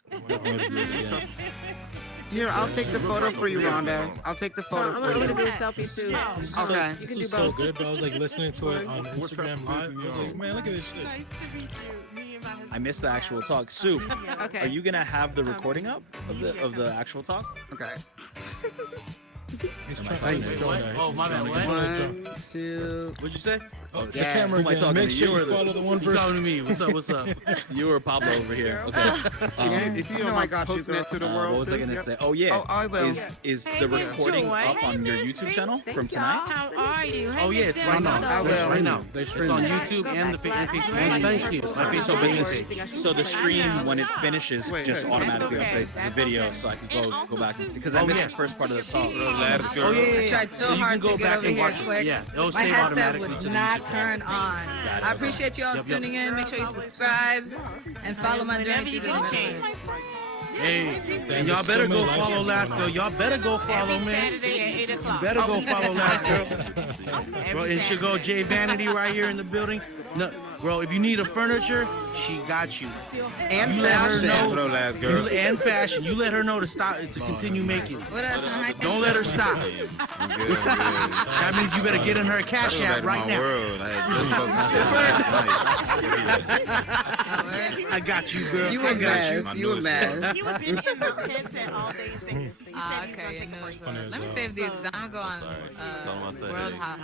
Here, I'll take the photo for you, Rhonda. I'll take the photo I'm for gonna you. do a selfie too. Okay. You This can do was so both. good, but I was like listening to it on Instagram Live. I was like, man, look at this shit. Nice to meet you. Me and my husband. I missed the actual talk. Soup, Okay. are you gonna have the recording up of the actual talk? Okay. He's Am I trying fine? he's Wait, doing what? that. Oh, my bad, He's what? controlling the 1, 2. What'd you say? Oh, the Yeah. camera Who am I again. talking Make to? sure You you or the- follow the one You person. talking to me? What's up? What's up? You or Pablo over here? Okay. Yeah. Is he No, on I my got you, posting that to the girl. world What was I too? gonna Yep. say? Oh yeah. Oh, I will. Is Hey, the Miss recording Joy. up on your YouTube channel from tonight? How are you? Hey, Oh yeah, Miss it's right now. Daniel. I will. Right now. They It's stream on it. YouTube and the Facebook. Thank you. Okay, so but so the stream when it finishes Wait, just wait. automatically That's okay. updates the video, so I can go back and see because I Oh, missed yeah. the first part of the talk. Oh yeah, yeah, I yeah. tried so you hard can go to get back over and here watch it. quick. Yeah, it'll My save headset automatically would to the not YouTube. turn on. I appreciate you all Yep, yep. tuning in. Make sure you subscribe and follow my Whenever journey you through get a this chance. metaverse. Hey, and y'all There's so better many go live follow streams going Lasco. on. Y'all better go follow, Every man. Saturday at 8 You o'clock. better go follow Lasco. Every Bro, and should go Saturday. J Vanity right here in the building. No, bro, if you need a furniture, she got you. And You let her fashion. know. What up, last girl? And fashion. You let her know to stop to continue making. What else? Don't let her stop. I'm good. I'm good. That means you better get in her cash Go back app to right my now. world. I had just spoken to you last night. I got you, girl. You I a got you. mess. You a mess. He would been in the headset all day and saying he said Ah, he's gonna okay, take no, a break. funny as let me hell. save these. I'm gonna go on Sorry. Tell 'em I said World hey. Hot.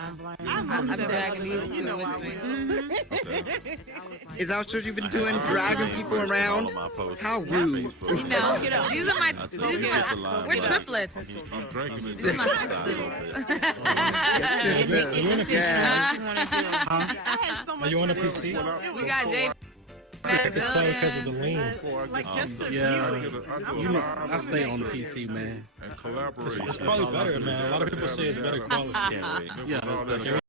I'm I've been dragging these two with me. Okay. Is that what you've been doing? Dragging people around? Follow my post How on rude. Facebook. You know, these are my. I These saw are you my at the line, we're but- triplets. I'm drinking it. These are my sisters. Yeah. Are you on a PC? We got Jay. I could tell because of the lean. Like just the Yeah, view. you know, I stay on the PC, man. And collaborate. It's probably better, man. A lot of people say it's better quality. Can't wait. Yeah, it's better.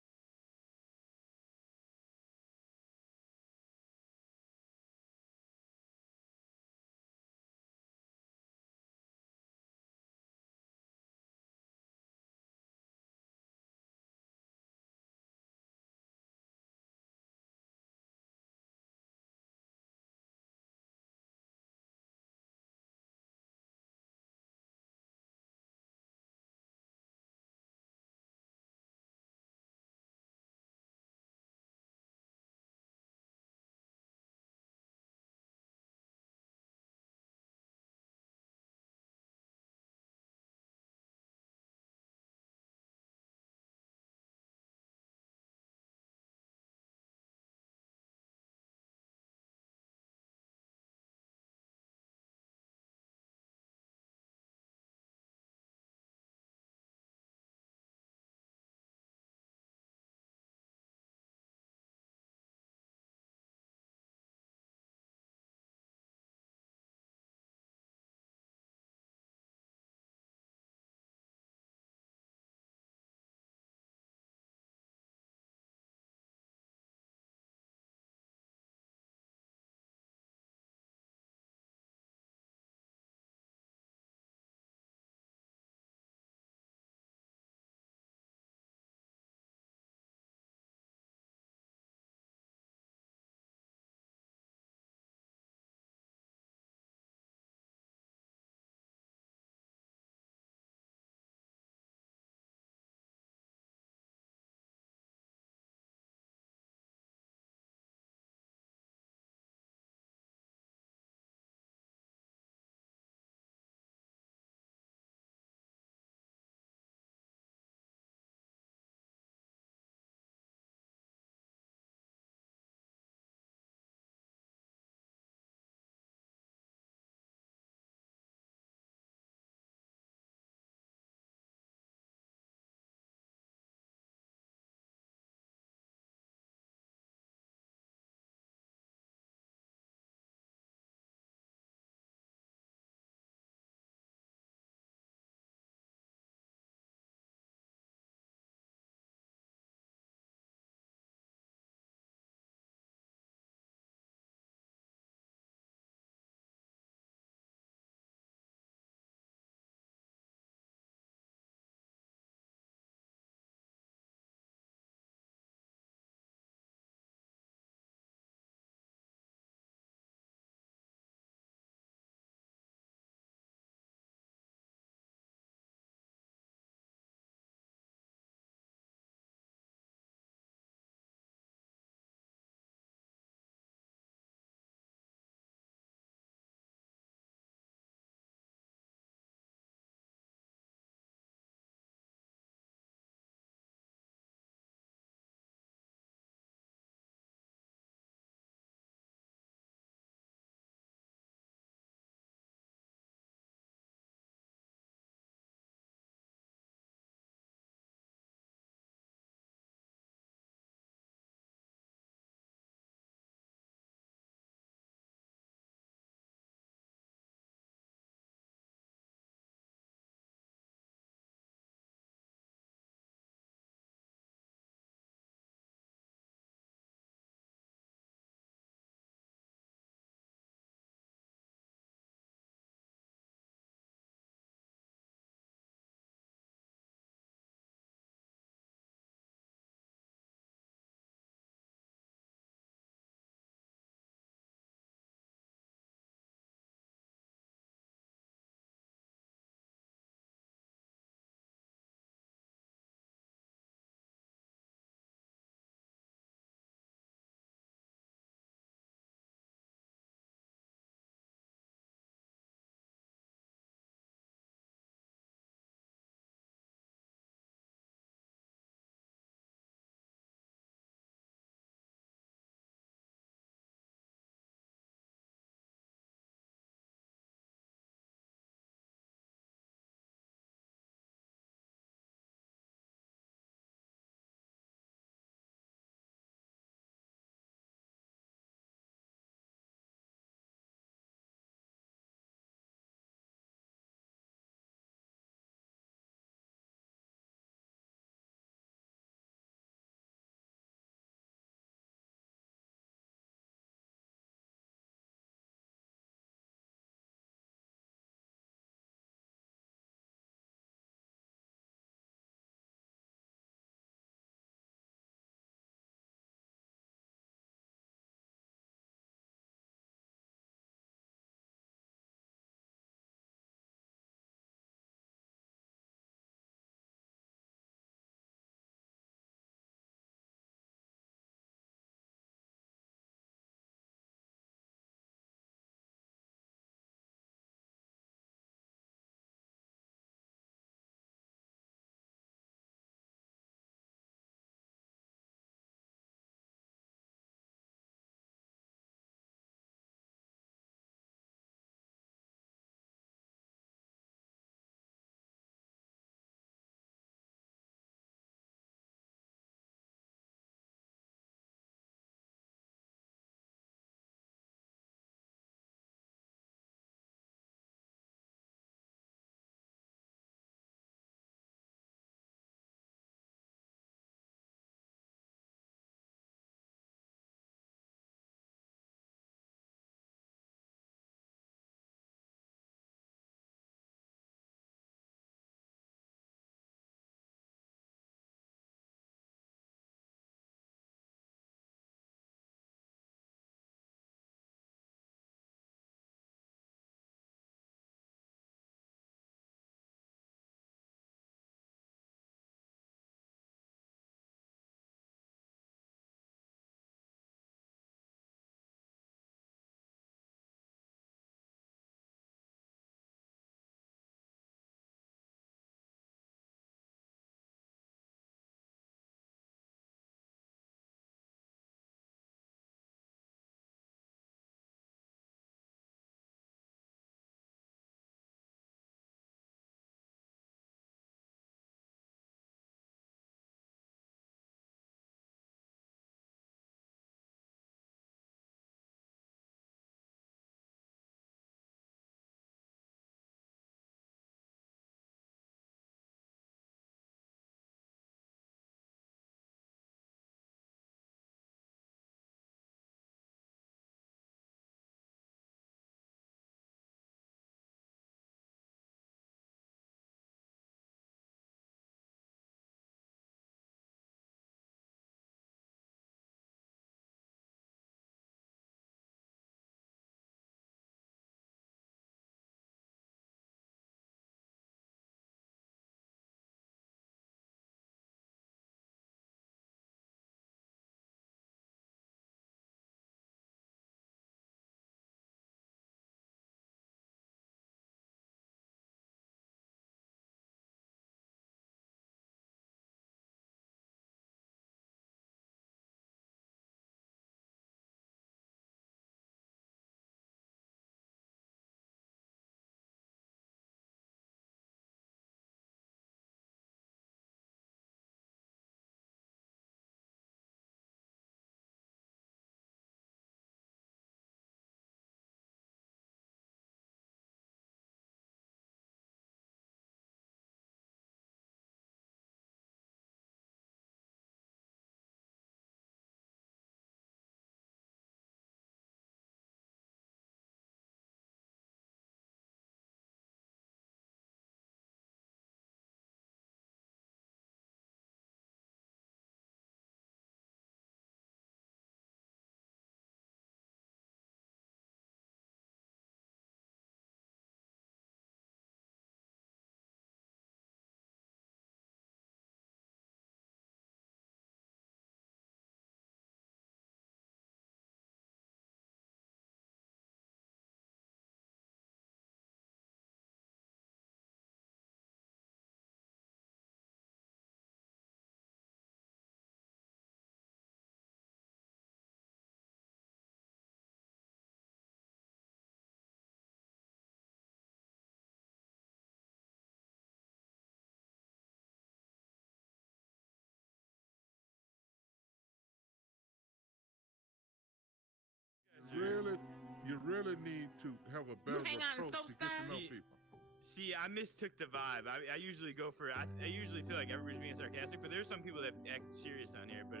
really need to have a better hang out in approach to get to know See, people. See, I mistook the vibe. I usually go for. I usually feel like everybody's being sarcastic, but there's some people that act serious on here. But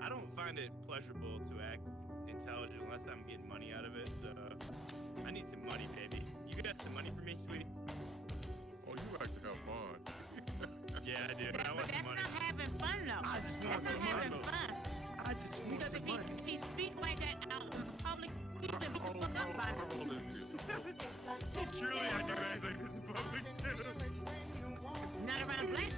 I don't find it pleasurable to act intelligent unless I'm getting money out of it. So I need some money, baby. You got some money for me, sweetie? Oh, you like to have fun. Yeah, I do. I want But some that's money. not having fun though. I just want That's some not having money. fun. I just want Because some if money. he speaks like that out in public, people can fuck up by it. Truly, I do act like this in public too. Not around black